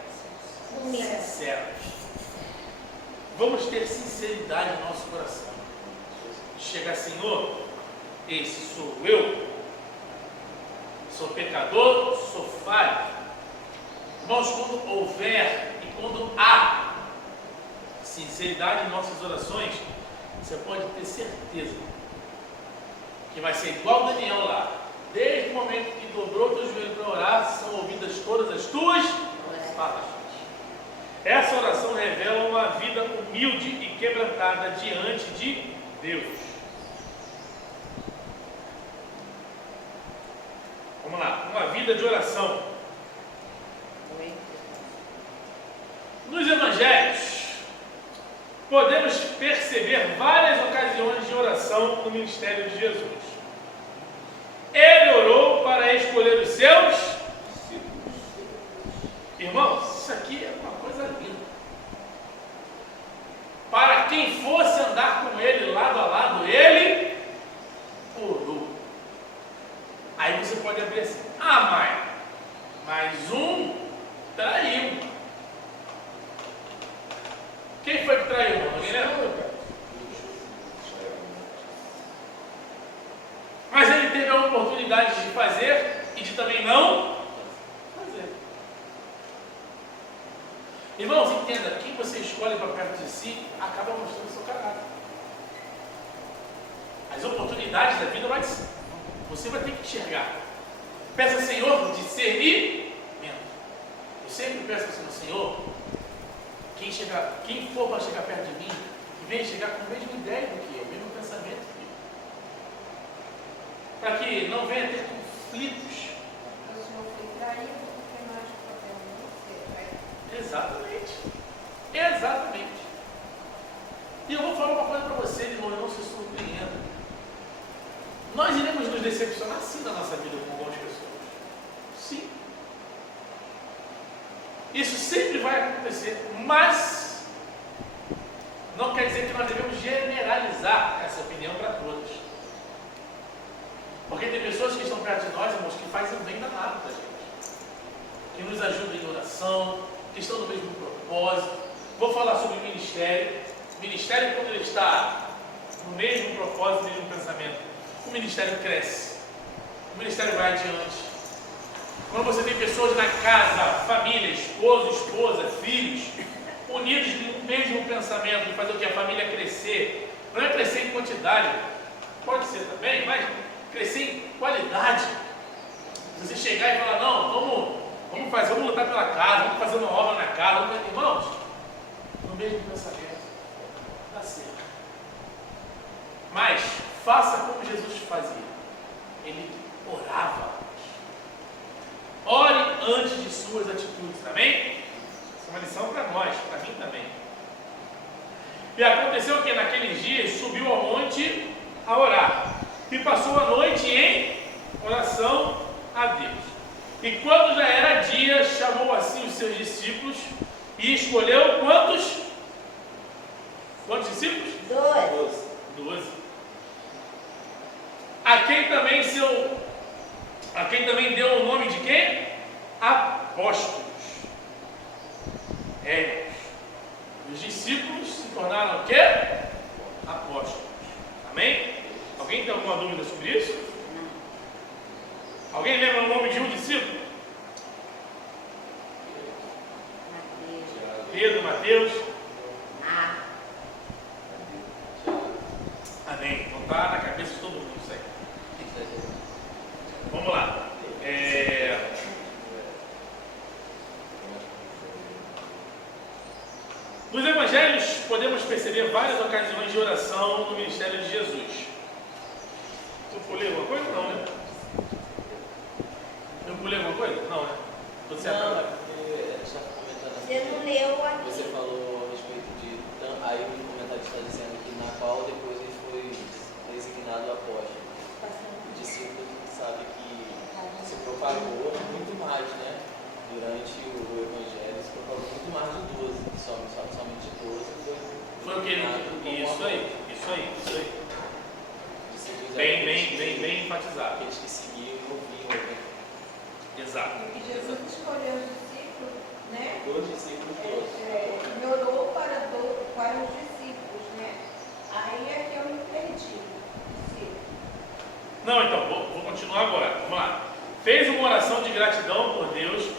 Sinceros. Vamos ter sinceridade no nosso coração. Chegar, Senhor, esse sou eu. Sou pecador, sou falho. Irmãos, quando houver e quando há sinceridade em nossas orações, você pode ter certeza que vai ser igual Daniel lá. Desde o momento que dobrou o teu joelho para orar, são ouvidas todas as tuas palavras. Essa oração revela uma vida humilde e quebrantada diante de Deus. Vamos lá, uma vida de oração. Nos evangelhos, podemos perceber várias ocasiões de oração no ministério de Jesus. Ele orou para escolher os seus irmãos. Isso aqui é uma coisa linda. Para quem fosse andar com ele lado a lado, ele orou. Aí você pode abrir assim: mas um traiu. Quem foi que traiu, irmão? Alguém lembra? Mas ele teve a oportunidade de fazer e de também não fazer. Irmãos, entenda, quem você escolhe para perto de si acaba mostrando o seu caráter. As oportunidades da vida você vai ter que enxergar. Peça, Senhor, discernimento. Eu sempre peço ao Senhor, quem for para chegar perto de mim, que venha chegar com a mesma ideia do que eu, o mesmo pensamento que eu. Para que não venha ter conflitos Exatamente. Exatamente. E eu vou falar uma coisa para vocês, irmão, não se surpreendam. Nós iremos nos decepcionar sim na nossa vida com algumas pessoas. Sim. Isso sempre vai acontecer, mas não quer dizer que nós devemos generalizar essa opinião para todos. Porque tem pessoas que estão perto de nós, irmãos, que fazem bem danado para a gente, que nos ajudam em oração, que estão no mesmo propósito. Vou falar sobre o ministério. O ministério, quando ele está no mesmo propósito, no mesmo pensamento, o ministério cresce, o ministério vai adiante. Quando você tem pessoas na casa, família, esposo, esposa, filhos, unidos no mesmo pensamento de fazer o que? A família crescer. Não é crescer em quantidade, pode ser também, mas crescer em qualidade. Você chegar e falar, não, vamos lutar pela casa, vamos fazer uma obra na casa, irmãos, no mesmo pensamento, dá certo. Mas faça como Jesus fazia. Ele orava. Ore antes de suas atitudes, amém? Isso é uma lição para nós, para mim também. E aconteceu que naqueles dias subiu ao monte a orar e passou a noite em oração a Deus. E quando já era dia, chamou assim os seus discípulos e escolheu quantos? Quantos discípulos? 12. A quem também deu o nome de quem? Apóstolos. Os discípulos se tornaram o quê? Apóstolos. Amém? Alguém tem alguma dúvida sobre isso? Alguém lembra o nome de um discípulo? Pedro, Mateus. Amém. Então está na cabeça de todo mundo isso aí. Vamos lá. Nos evangelhos podemos perceber várias ocasiões de oração no ministério de Jesus. Eu pulei alguma coisa? Não, né? Eu pulei alguma coisa? Não, né? Tudo certo? Não, é porque a gente estava comentando aqui. Você não leu aqui. Você falou a respeito de. Aí o comentário está dizendo que na qual depois ele foi designado apóstolo. O discípulo sabe que se propagou muito mais, né? Durante o evangelho se propagou muito mais de 12. Somente de 12 foi o que? Isso aí. Bem enfatizado. Aqueles que seguiam e ouviam. Exato. Porque Jesus escolheu os discípulos, né? Dois discípulos todos. E orou para os discípulos, né? Aí é que eu me perdi. Não, então, vou continuar agora. Vamos lá. Fez uma oração de gratidão por Deus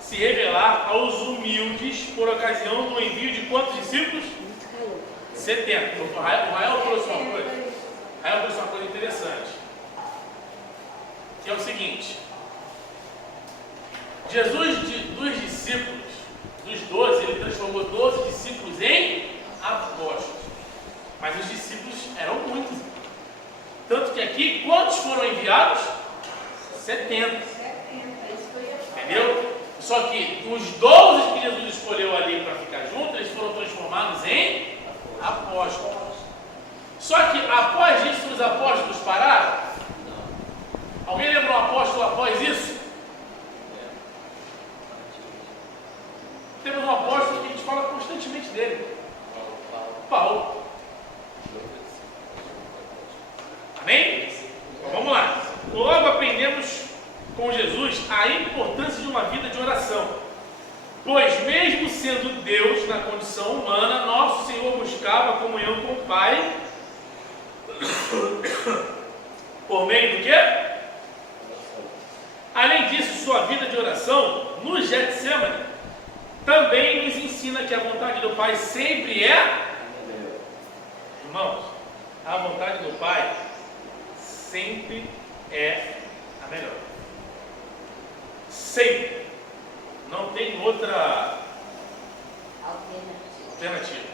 se revelar aos humildes por ocasião do envio de quantos discípulos? 70. O Rael trouxe uma coisa. Rael trouxe uma coisa interessante. Que é o seguinte. Jesus, dos discípulos, dos 12, ele transformou 12 discípulos em apóstolos. Mas os discípulos eram muitos. Tanto que aqui, quantos foram enviados? 70. Entendeu? Só que os 12 que Jesus escolheu ali para ficar juntos, eles foram transformados em apóstolos. Só que após isso, os apóstolos pararam? Não. Alguém lembra um apóstolo após isso? Temos um apóstolo que a gente fala constantemente dele. Paulo. Amém? Então vamos lá. Logo aprendemos com Jesus a importância de uma vida de oração. Pois mesmo sendo Deus na condição humana, nosso Senhor buscava comunhão com o Pai por meio do quê? Além disso, sua vida de oração no Getsemane também nos ensina que a vontade do Pai sempre é, irmãos, a vontade do Pai sempre é a melhor. Sempre. Não tem outra alternativa.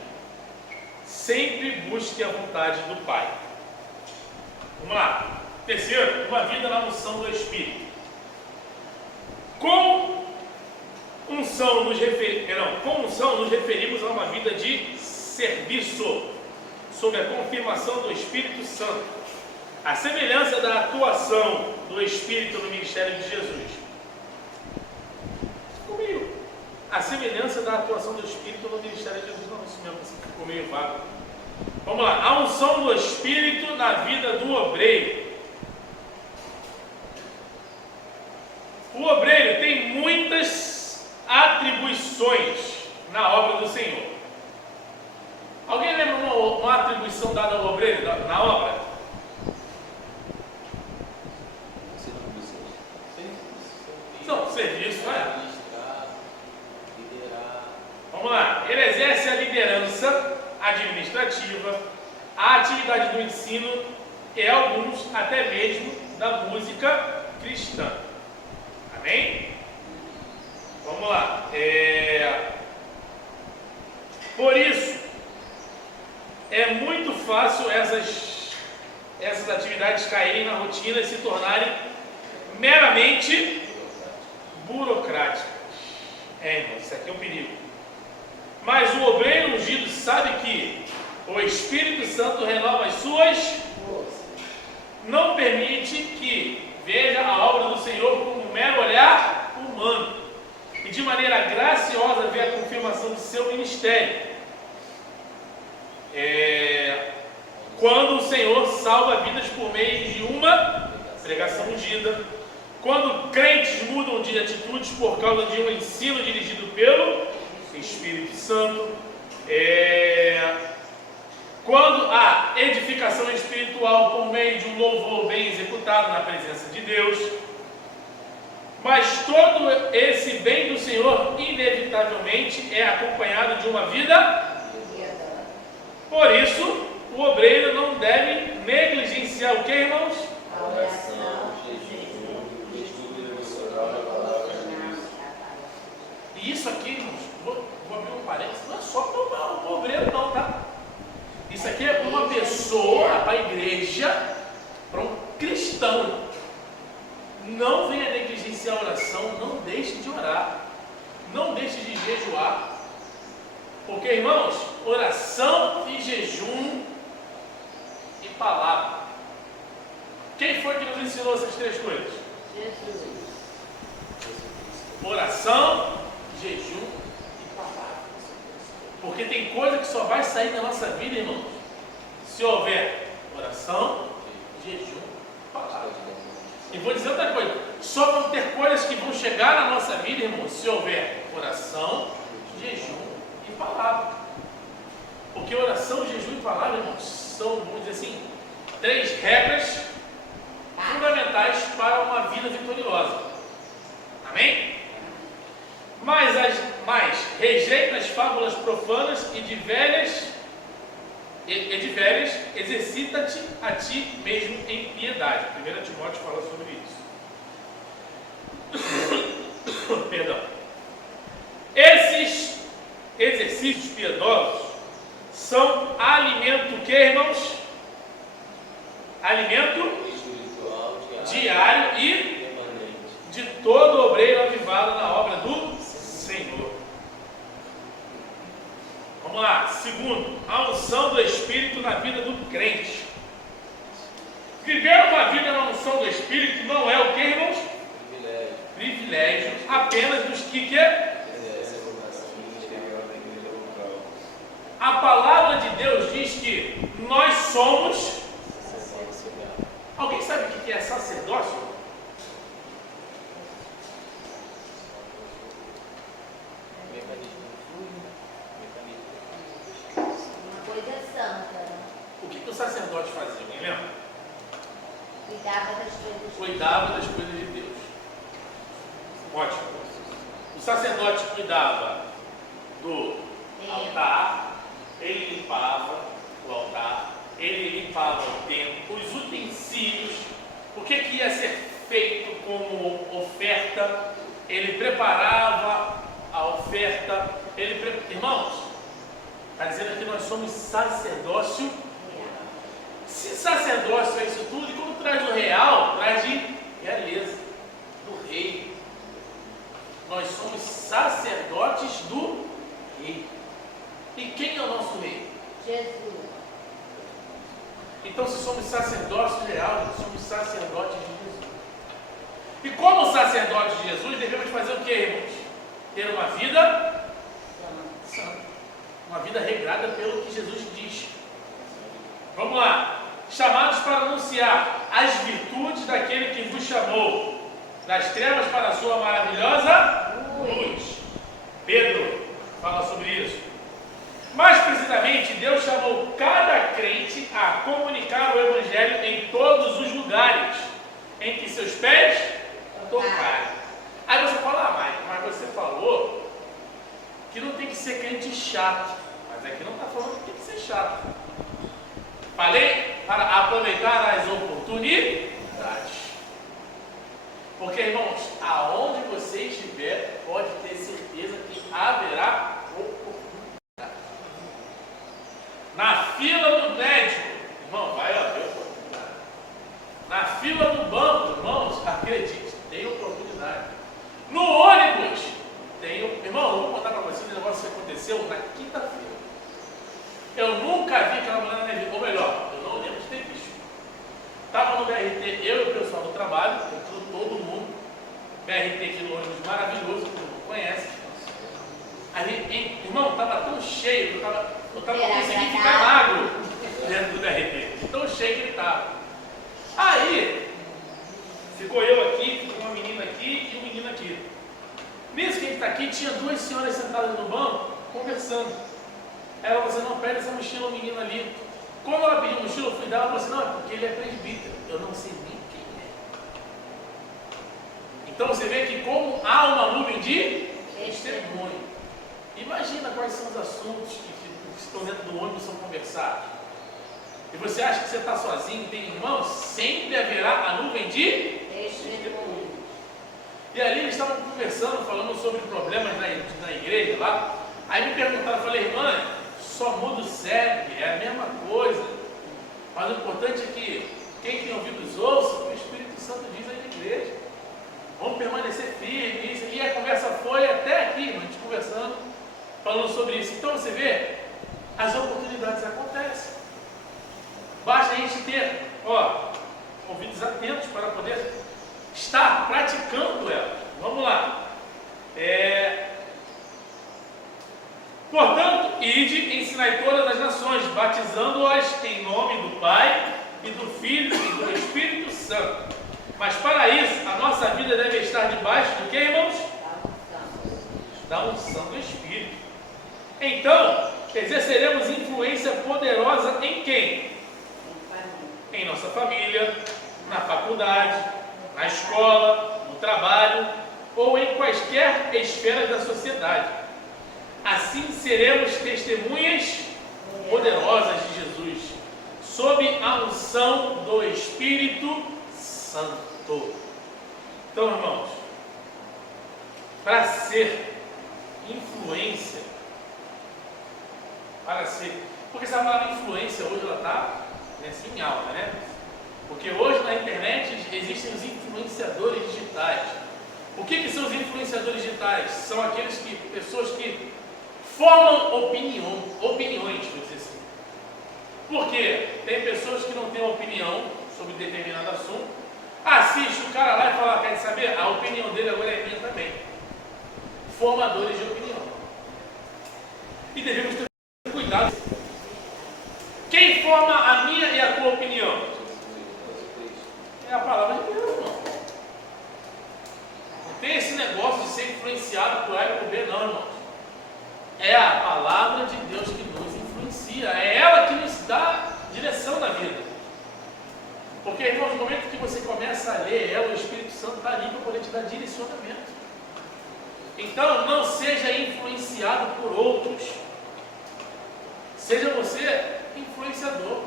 Sempre busque a vontade do Pai. Vamos lá. Terceiro, uma vida na unção do Espírito. Com unção com unção nos referimos a uma vida de serviço, sob a confirmação do Espírito Santo. A semelhança da atuação do Espírito no ministério de Jesus. Comigo. A semelhança da atuação do Espírito no ministério de Jesus. Não, isso mesmo, ficou meio vago. Vamos lá. A unção do Espírito na vida do obreiro. O obreiro tem muitas atribuições na obra do Senhor. Alguém lembra uma atribuição dada ao obreiro na obra? Não, serviço, não é? Vamos lá. Ele exerce a liderança administrativa, a atividade do ensino e alguns até mesmo da música cristã. Amém? Vamos lá. Por isso, é muito fácil essas atividades caírem na rotina e se tornarem meramente burocráticas. Irmão, isso aqui é um perigo. Mas o obreiro ungido sabe que o Espírito Santo renova as suas forças. Não permite que veja a obra do Senhor como um mero olhar humano e de maneira graciosa vê a confirmação do seu ministério. Quando o Senhor salva vidas por meio de uma pregação ungida, quando crentes mudam de atitudes por causa de um ensino dirigido pelo Espírito Santo, quando há edificação espiritual por meio de um louvor bem executado na presença de Deus. Mas todo esse bem do Senhor inevitavelmente é acompanhado de uma vida. Por isso, o obreiro não deve negligenciar o que, irmãos? A oração, jejum, estudo devocional da palavra de Deus. E isso aqui, irmãos, vou abrir um parênteses, não é só para o obreiro não, tá? Isso aqui é para uma pessoa, para a igreja, para um cristão. Não venha negligenciar a oração, não deixe de orar, não deixe de jejuar. Porque, irmãos, oração e jejum e palavra. Quem foi que nos ensinou essas três coisas? Jesus. Oração, jejum e palavra. Porque tem coisa que só vai sair da nossa vida, irmãos, se houver oração, jejum e palavra. E vou dizer outra coisa, só vão ter coisas que vão chegar na nossa vida, irmãos, se houver oração, jejum e palavra. Porque oração, jejum e palavra, irmãos, são, vamos dizer assim, 3 regras fundamentais para uma vida vitoriosa. Amém? Mas rejeita as fábulas profanas e de velhas, exercita-te a ti mesmo em piedade. 1 Timóteo fala sobre isso. Perdão. Esses exercícios piedosos são alimento que, irmãos? Alimento Espiritual, diário e permanente. de todo obreiro avivado na obra do Senhor. Vamos lá. Segundo, a unção do Espírito na vida do crente. Viver uma vida na unção do Espírito não é o que, irmãos? Privilégio apenas dos que a palavra de Deus diz que nós somos. Alguém sabe o que é sacerdócio? Uma coisa santa. O que o sacerdote fazia? Alguém lembra? Cuidava das coisas. Cuidava das coisas de Deus. Ótimo. O sacerdote cuidava do altar, ele limpava o altar, ele limpava o templo, os utensílios, o que ia ser feito como oferta, ele preparava a oferta, irmãos, está dizendo que nós somos sacerdócio. Se sacerdócio é isso tudo, e quando traz o real, traz de realeza, do rei. Nós somos sacerdócio Jesus. Então, se somos sacerdócio real, somos sacerdotes de Jesus. E como sacerdotes de Jesus, devemos fazer o que, irmãos? Ter uma vida santa. Uma vida regrada pelo que Jesus diz. Vamos lá. Chamados para anunciar as virtudes daquele que vos chamou das trevas para a sua maravilhosa luz. Pedro fala sobre isso. Mais precisamente, Deus chamou cada crente a comunicar o Evangelho em todos os lugares em que seus pés tocarem. Aí você fala, mas você falou que não tem que ser crente chato. Mas aqui não está falando que tem que ser chato. Falei para aproveitar as oportunidades. Porque, irmãos, aonde você estiver, pode ter certeza que haverá oportunidade. Na fila do médico, irmão, vai haver oportunidade. Na fila do banco, irmãos, acredite, tem oportunidade. No ônibus, tem. Irmão, eu vou contar para vocês um negócio que aconteceu na quinta-feira. Eu nunca vi aquela mulher na minha vida, ou melhor, eu não lembro de ter visto. Estava no BRT, eu e o pessoal do trabalho, entrou todo mundo. BRT aqui no ônibus maravilhoso, todo mundo conhece. Aí, irmão, estava tão cheio, eu estava conseguindo ficar magro dentro do BRT. Tão cheio que ele estava. Aí, ficou eu aqui, ficou uma menina aqui e um menino aqui. Nisso que a gente está aqui, tinha duas senhoras sentadas no banco, conversando. Ela falou assim, não, pede essa mochila ao menino ali. Quando ela pediu mochila, eu fui dar, ela falou assim, não, é porque ele é presbítero. Eu não sei nem quem é. Então você vê que como há uma nuvem de testemunho. Imagina quais são os assuntos que estão dentro do ônibus são conversados. E você acha que você está sozinho, tem irmãos? Sempre haverá a nuvem de testemunho. E ali eles estavam conversando, falando sobre problemas na igreja lá. Aí me perguntaram, eu falei, irmã, só muda o CEP, é a mesma coisa. Mas o importante é que quem tem ouvidos ouça o que o Espírito Santo diz aí na igreja. Vamos permanecer firmes. E a conversa foi até aqui, a gente conversando, falando sobre isso. Então você vê, as oportunidades acontecem. Basta a gente ter, ouvidos atentos para poder estar praticando ela. Vamos lá. Portanto, ide e ensinai todas as nações, batizando-as em nome do Pai, e do Filho e do Espírito Santo. Mas para isso, a nossa vida deve estar debaixo do que, irmãos? Da unção do Espírito. Então, exerceremos influência poderosa em quem? Em nossa família, na faculdade, na escola, no trabalho ou em quaisquer esferas da sociedade. Assim seremos testemunhas poderosas de Jesus, sob a unção do Espírito Santo. Então, irmãos, para ser influência, porque essa palavra influência hoje ela está assim, em alta, né? Porque hoje na internet existem os influenciadores digitais. O que são os influenciadores digitais? São pessoas que formam opiniões, vou dizer assim. Porque tem pessoas que não têm opinião sobre determinado assunto, assiste o cara lá e fala, quer saber? A opinião dele agora é minha também. Formadores de opinião. E devemos ter cuidado. Quem forma a minha e a tua opinião? É a palavra de Deus, irmão. Não tem esse negócio de ser influenciado por A e por B, não, irmão. É a palavra de Deus que nos influencia. É ela que nos dá direção na vida. Porque, irmão, no momento que você começa a ler ela, o Espírito Santo está ali para poder te dar direcionamento. Então, não seja influenciado por outros. Seja você influenciador.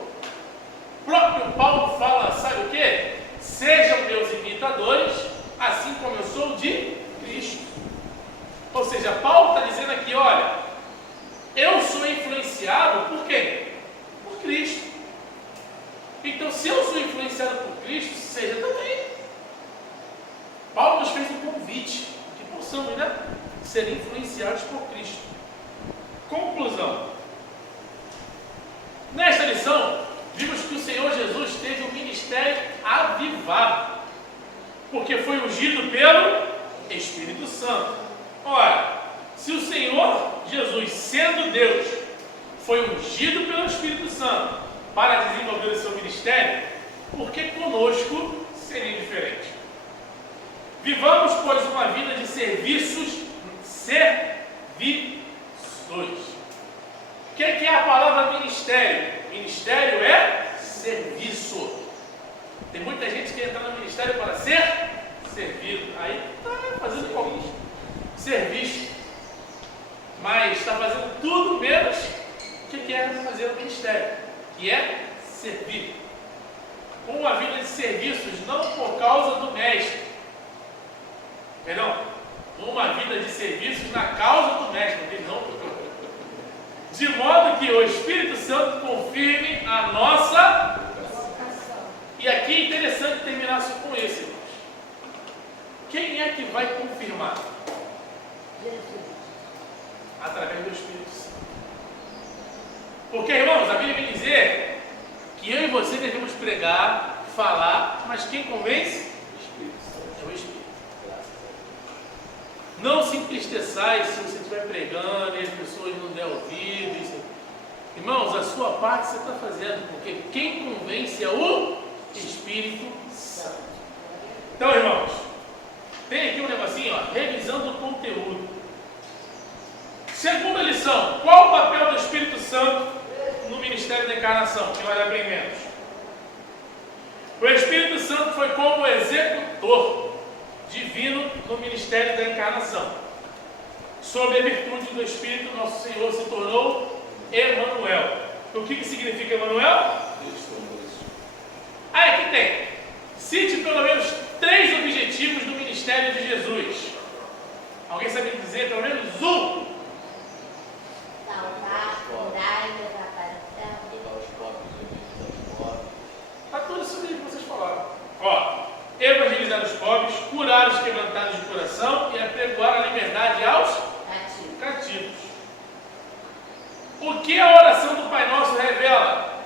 O próprio Paulo fala, sabe o quê? Sejam meus imitadores, assim como eu sou de Cristo. Ou seja, Paulo está dizendo aqui, olha, eu sou influenciado por quem? Por Cristo. Então, se eu sou influenciado por Cristo, seja também. Paulo nos fez um convite, que possamos, ser influenciados por Cristo. Conclusão. Nesta lição, vimos que o Senhor Jesus teve um ministério avivado, porque foi ungido pelo Espírito Santo. Ora, se o Senhor Jesus, sendo Deus, foi ungido pelo Espírito Santo para desenvolver o seu ministério, por que conosco seria diferente? Vivamos, pois, uma vida de serviços. O que é a palavra ministério? Ministério é serviço. Tem muita gente que entra no ministério para ser servido. Aí está fazendo algum serviço, mas está fazendo tudo menos o que é fazer o ministério, que é servir. Uma vida de serviços, não por causa do mestre, perdão, uma vida de serviços na causa do mestre, não, de modo que o Espírito Santo confirme a nossa vocação. E aqui é interessante terminar com esse, irmãos. Quem é que vai confirmar? Jesus. Através do Espírito Santo. Porque, irmãos, a Bíblia vai dizer que eu e você devemos pregar, falar, mas quem convence? É o Espírito. Não se entristeçais se você estiver pregando e as pessoas não der ouvido. Irmãos, a sua parte você está fazendo, porque quem convence é o Espírito Santo. Então, irmãos, tem aqui um negocinho, ó, revisando o conteúdo. Segunda lição, qual o papel do Espírito Santo no ministério da encarnação, que nós aprendemos? O Espírito Santo foi como executor divino no ministério da encarnação. Sob a virtude do Espírito, nosso Senhor se tornou Emanuel. O que significa Emanuel? Aí aqui tem. Cite pelo menos 3 objetivos do ministério de Jesus. Alguém sabe dizer pelo menos um? Salvar, curar e levar para o céu. Levar os pobres, evangelizar os pobres. Está tudo isso aí que vocês falaram. Ó, evangelizar os pobres, curar os quebrantados de coração e apregoar a liberdade aos cativos. O que a oração do Pai Nosso revela?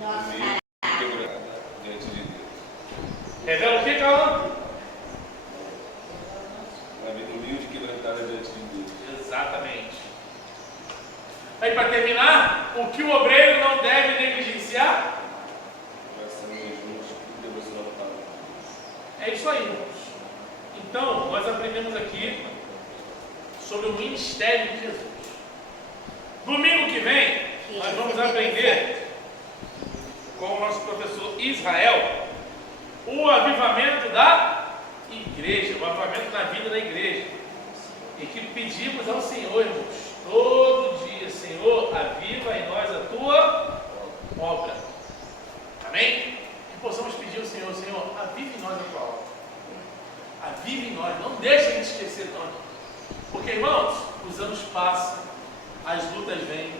Nosso Quebrada diante de Deus. Revela o que, Calma? Uma vida humilde e quebrantada diante de Deus. Exatamente. Aí, para terminar, o que o obreiro não deve negligenciar? É isso aí, irmãos. Então, nós aprendemos aqui sobre o ministério de Jesus. Domingo que vem, nós vamos aprender com o nosso professor Israel o avivamento da igreja, o avivamento da vida da igreja. E que pedimos ao Senhor, irmãos, todo dia: Senhor, aviva em nós a tua obra. Amém? Que possamos pedir ao Senhor: Senhor, avive em nós a tua obra. Avive em nós, não deixe a gente esquecer não. Porque, irmãos, os anos passam, as lutas vêm,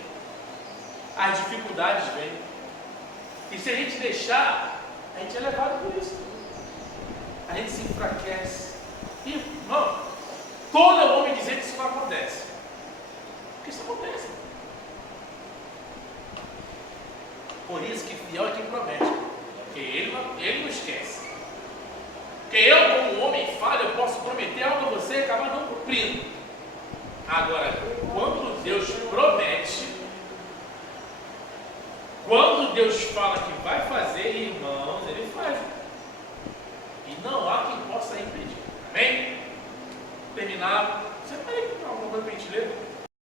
as dificuldades vêm. E se a gente deixar, a gente é levado por isso. A gente se enfraquece. E, irmão, todo homem dizer que isso não acontece. Porque isso acontece. Por isso que fiel é quem promete. Porque ele não esquece. Porque eu, como homem falho, eu posso prometer algo a você e acabar não cumprindo. Agora, quando Deus promete, quando Deus fala que vai fazer, irmão,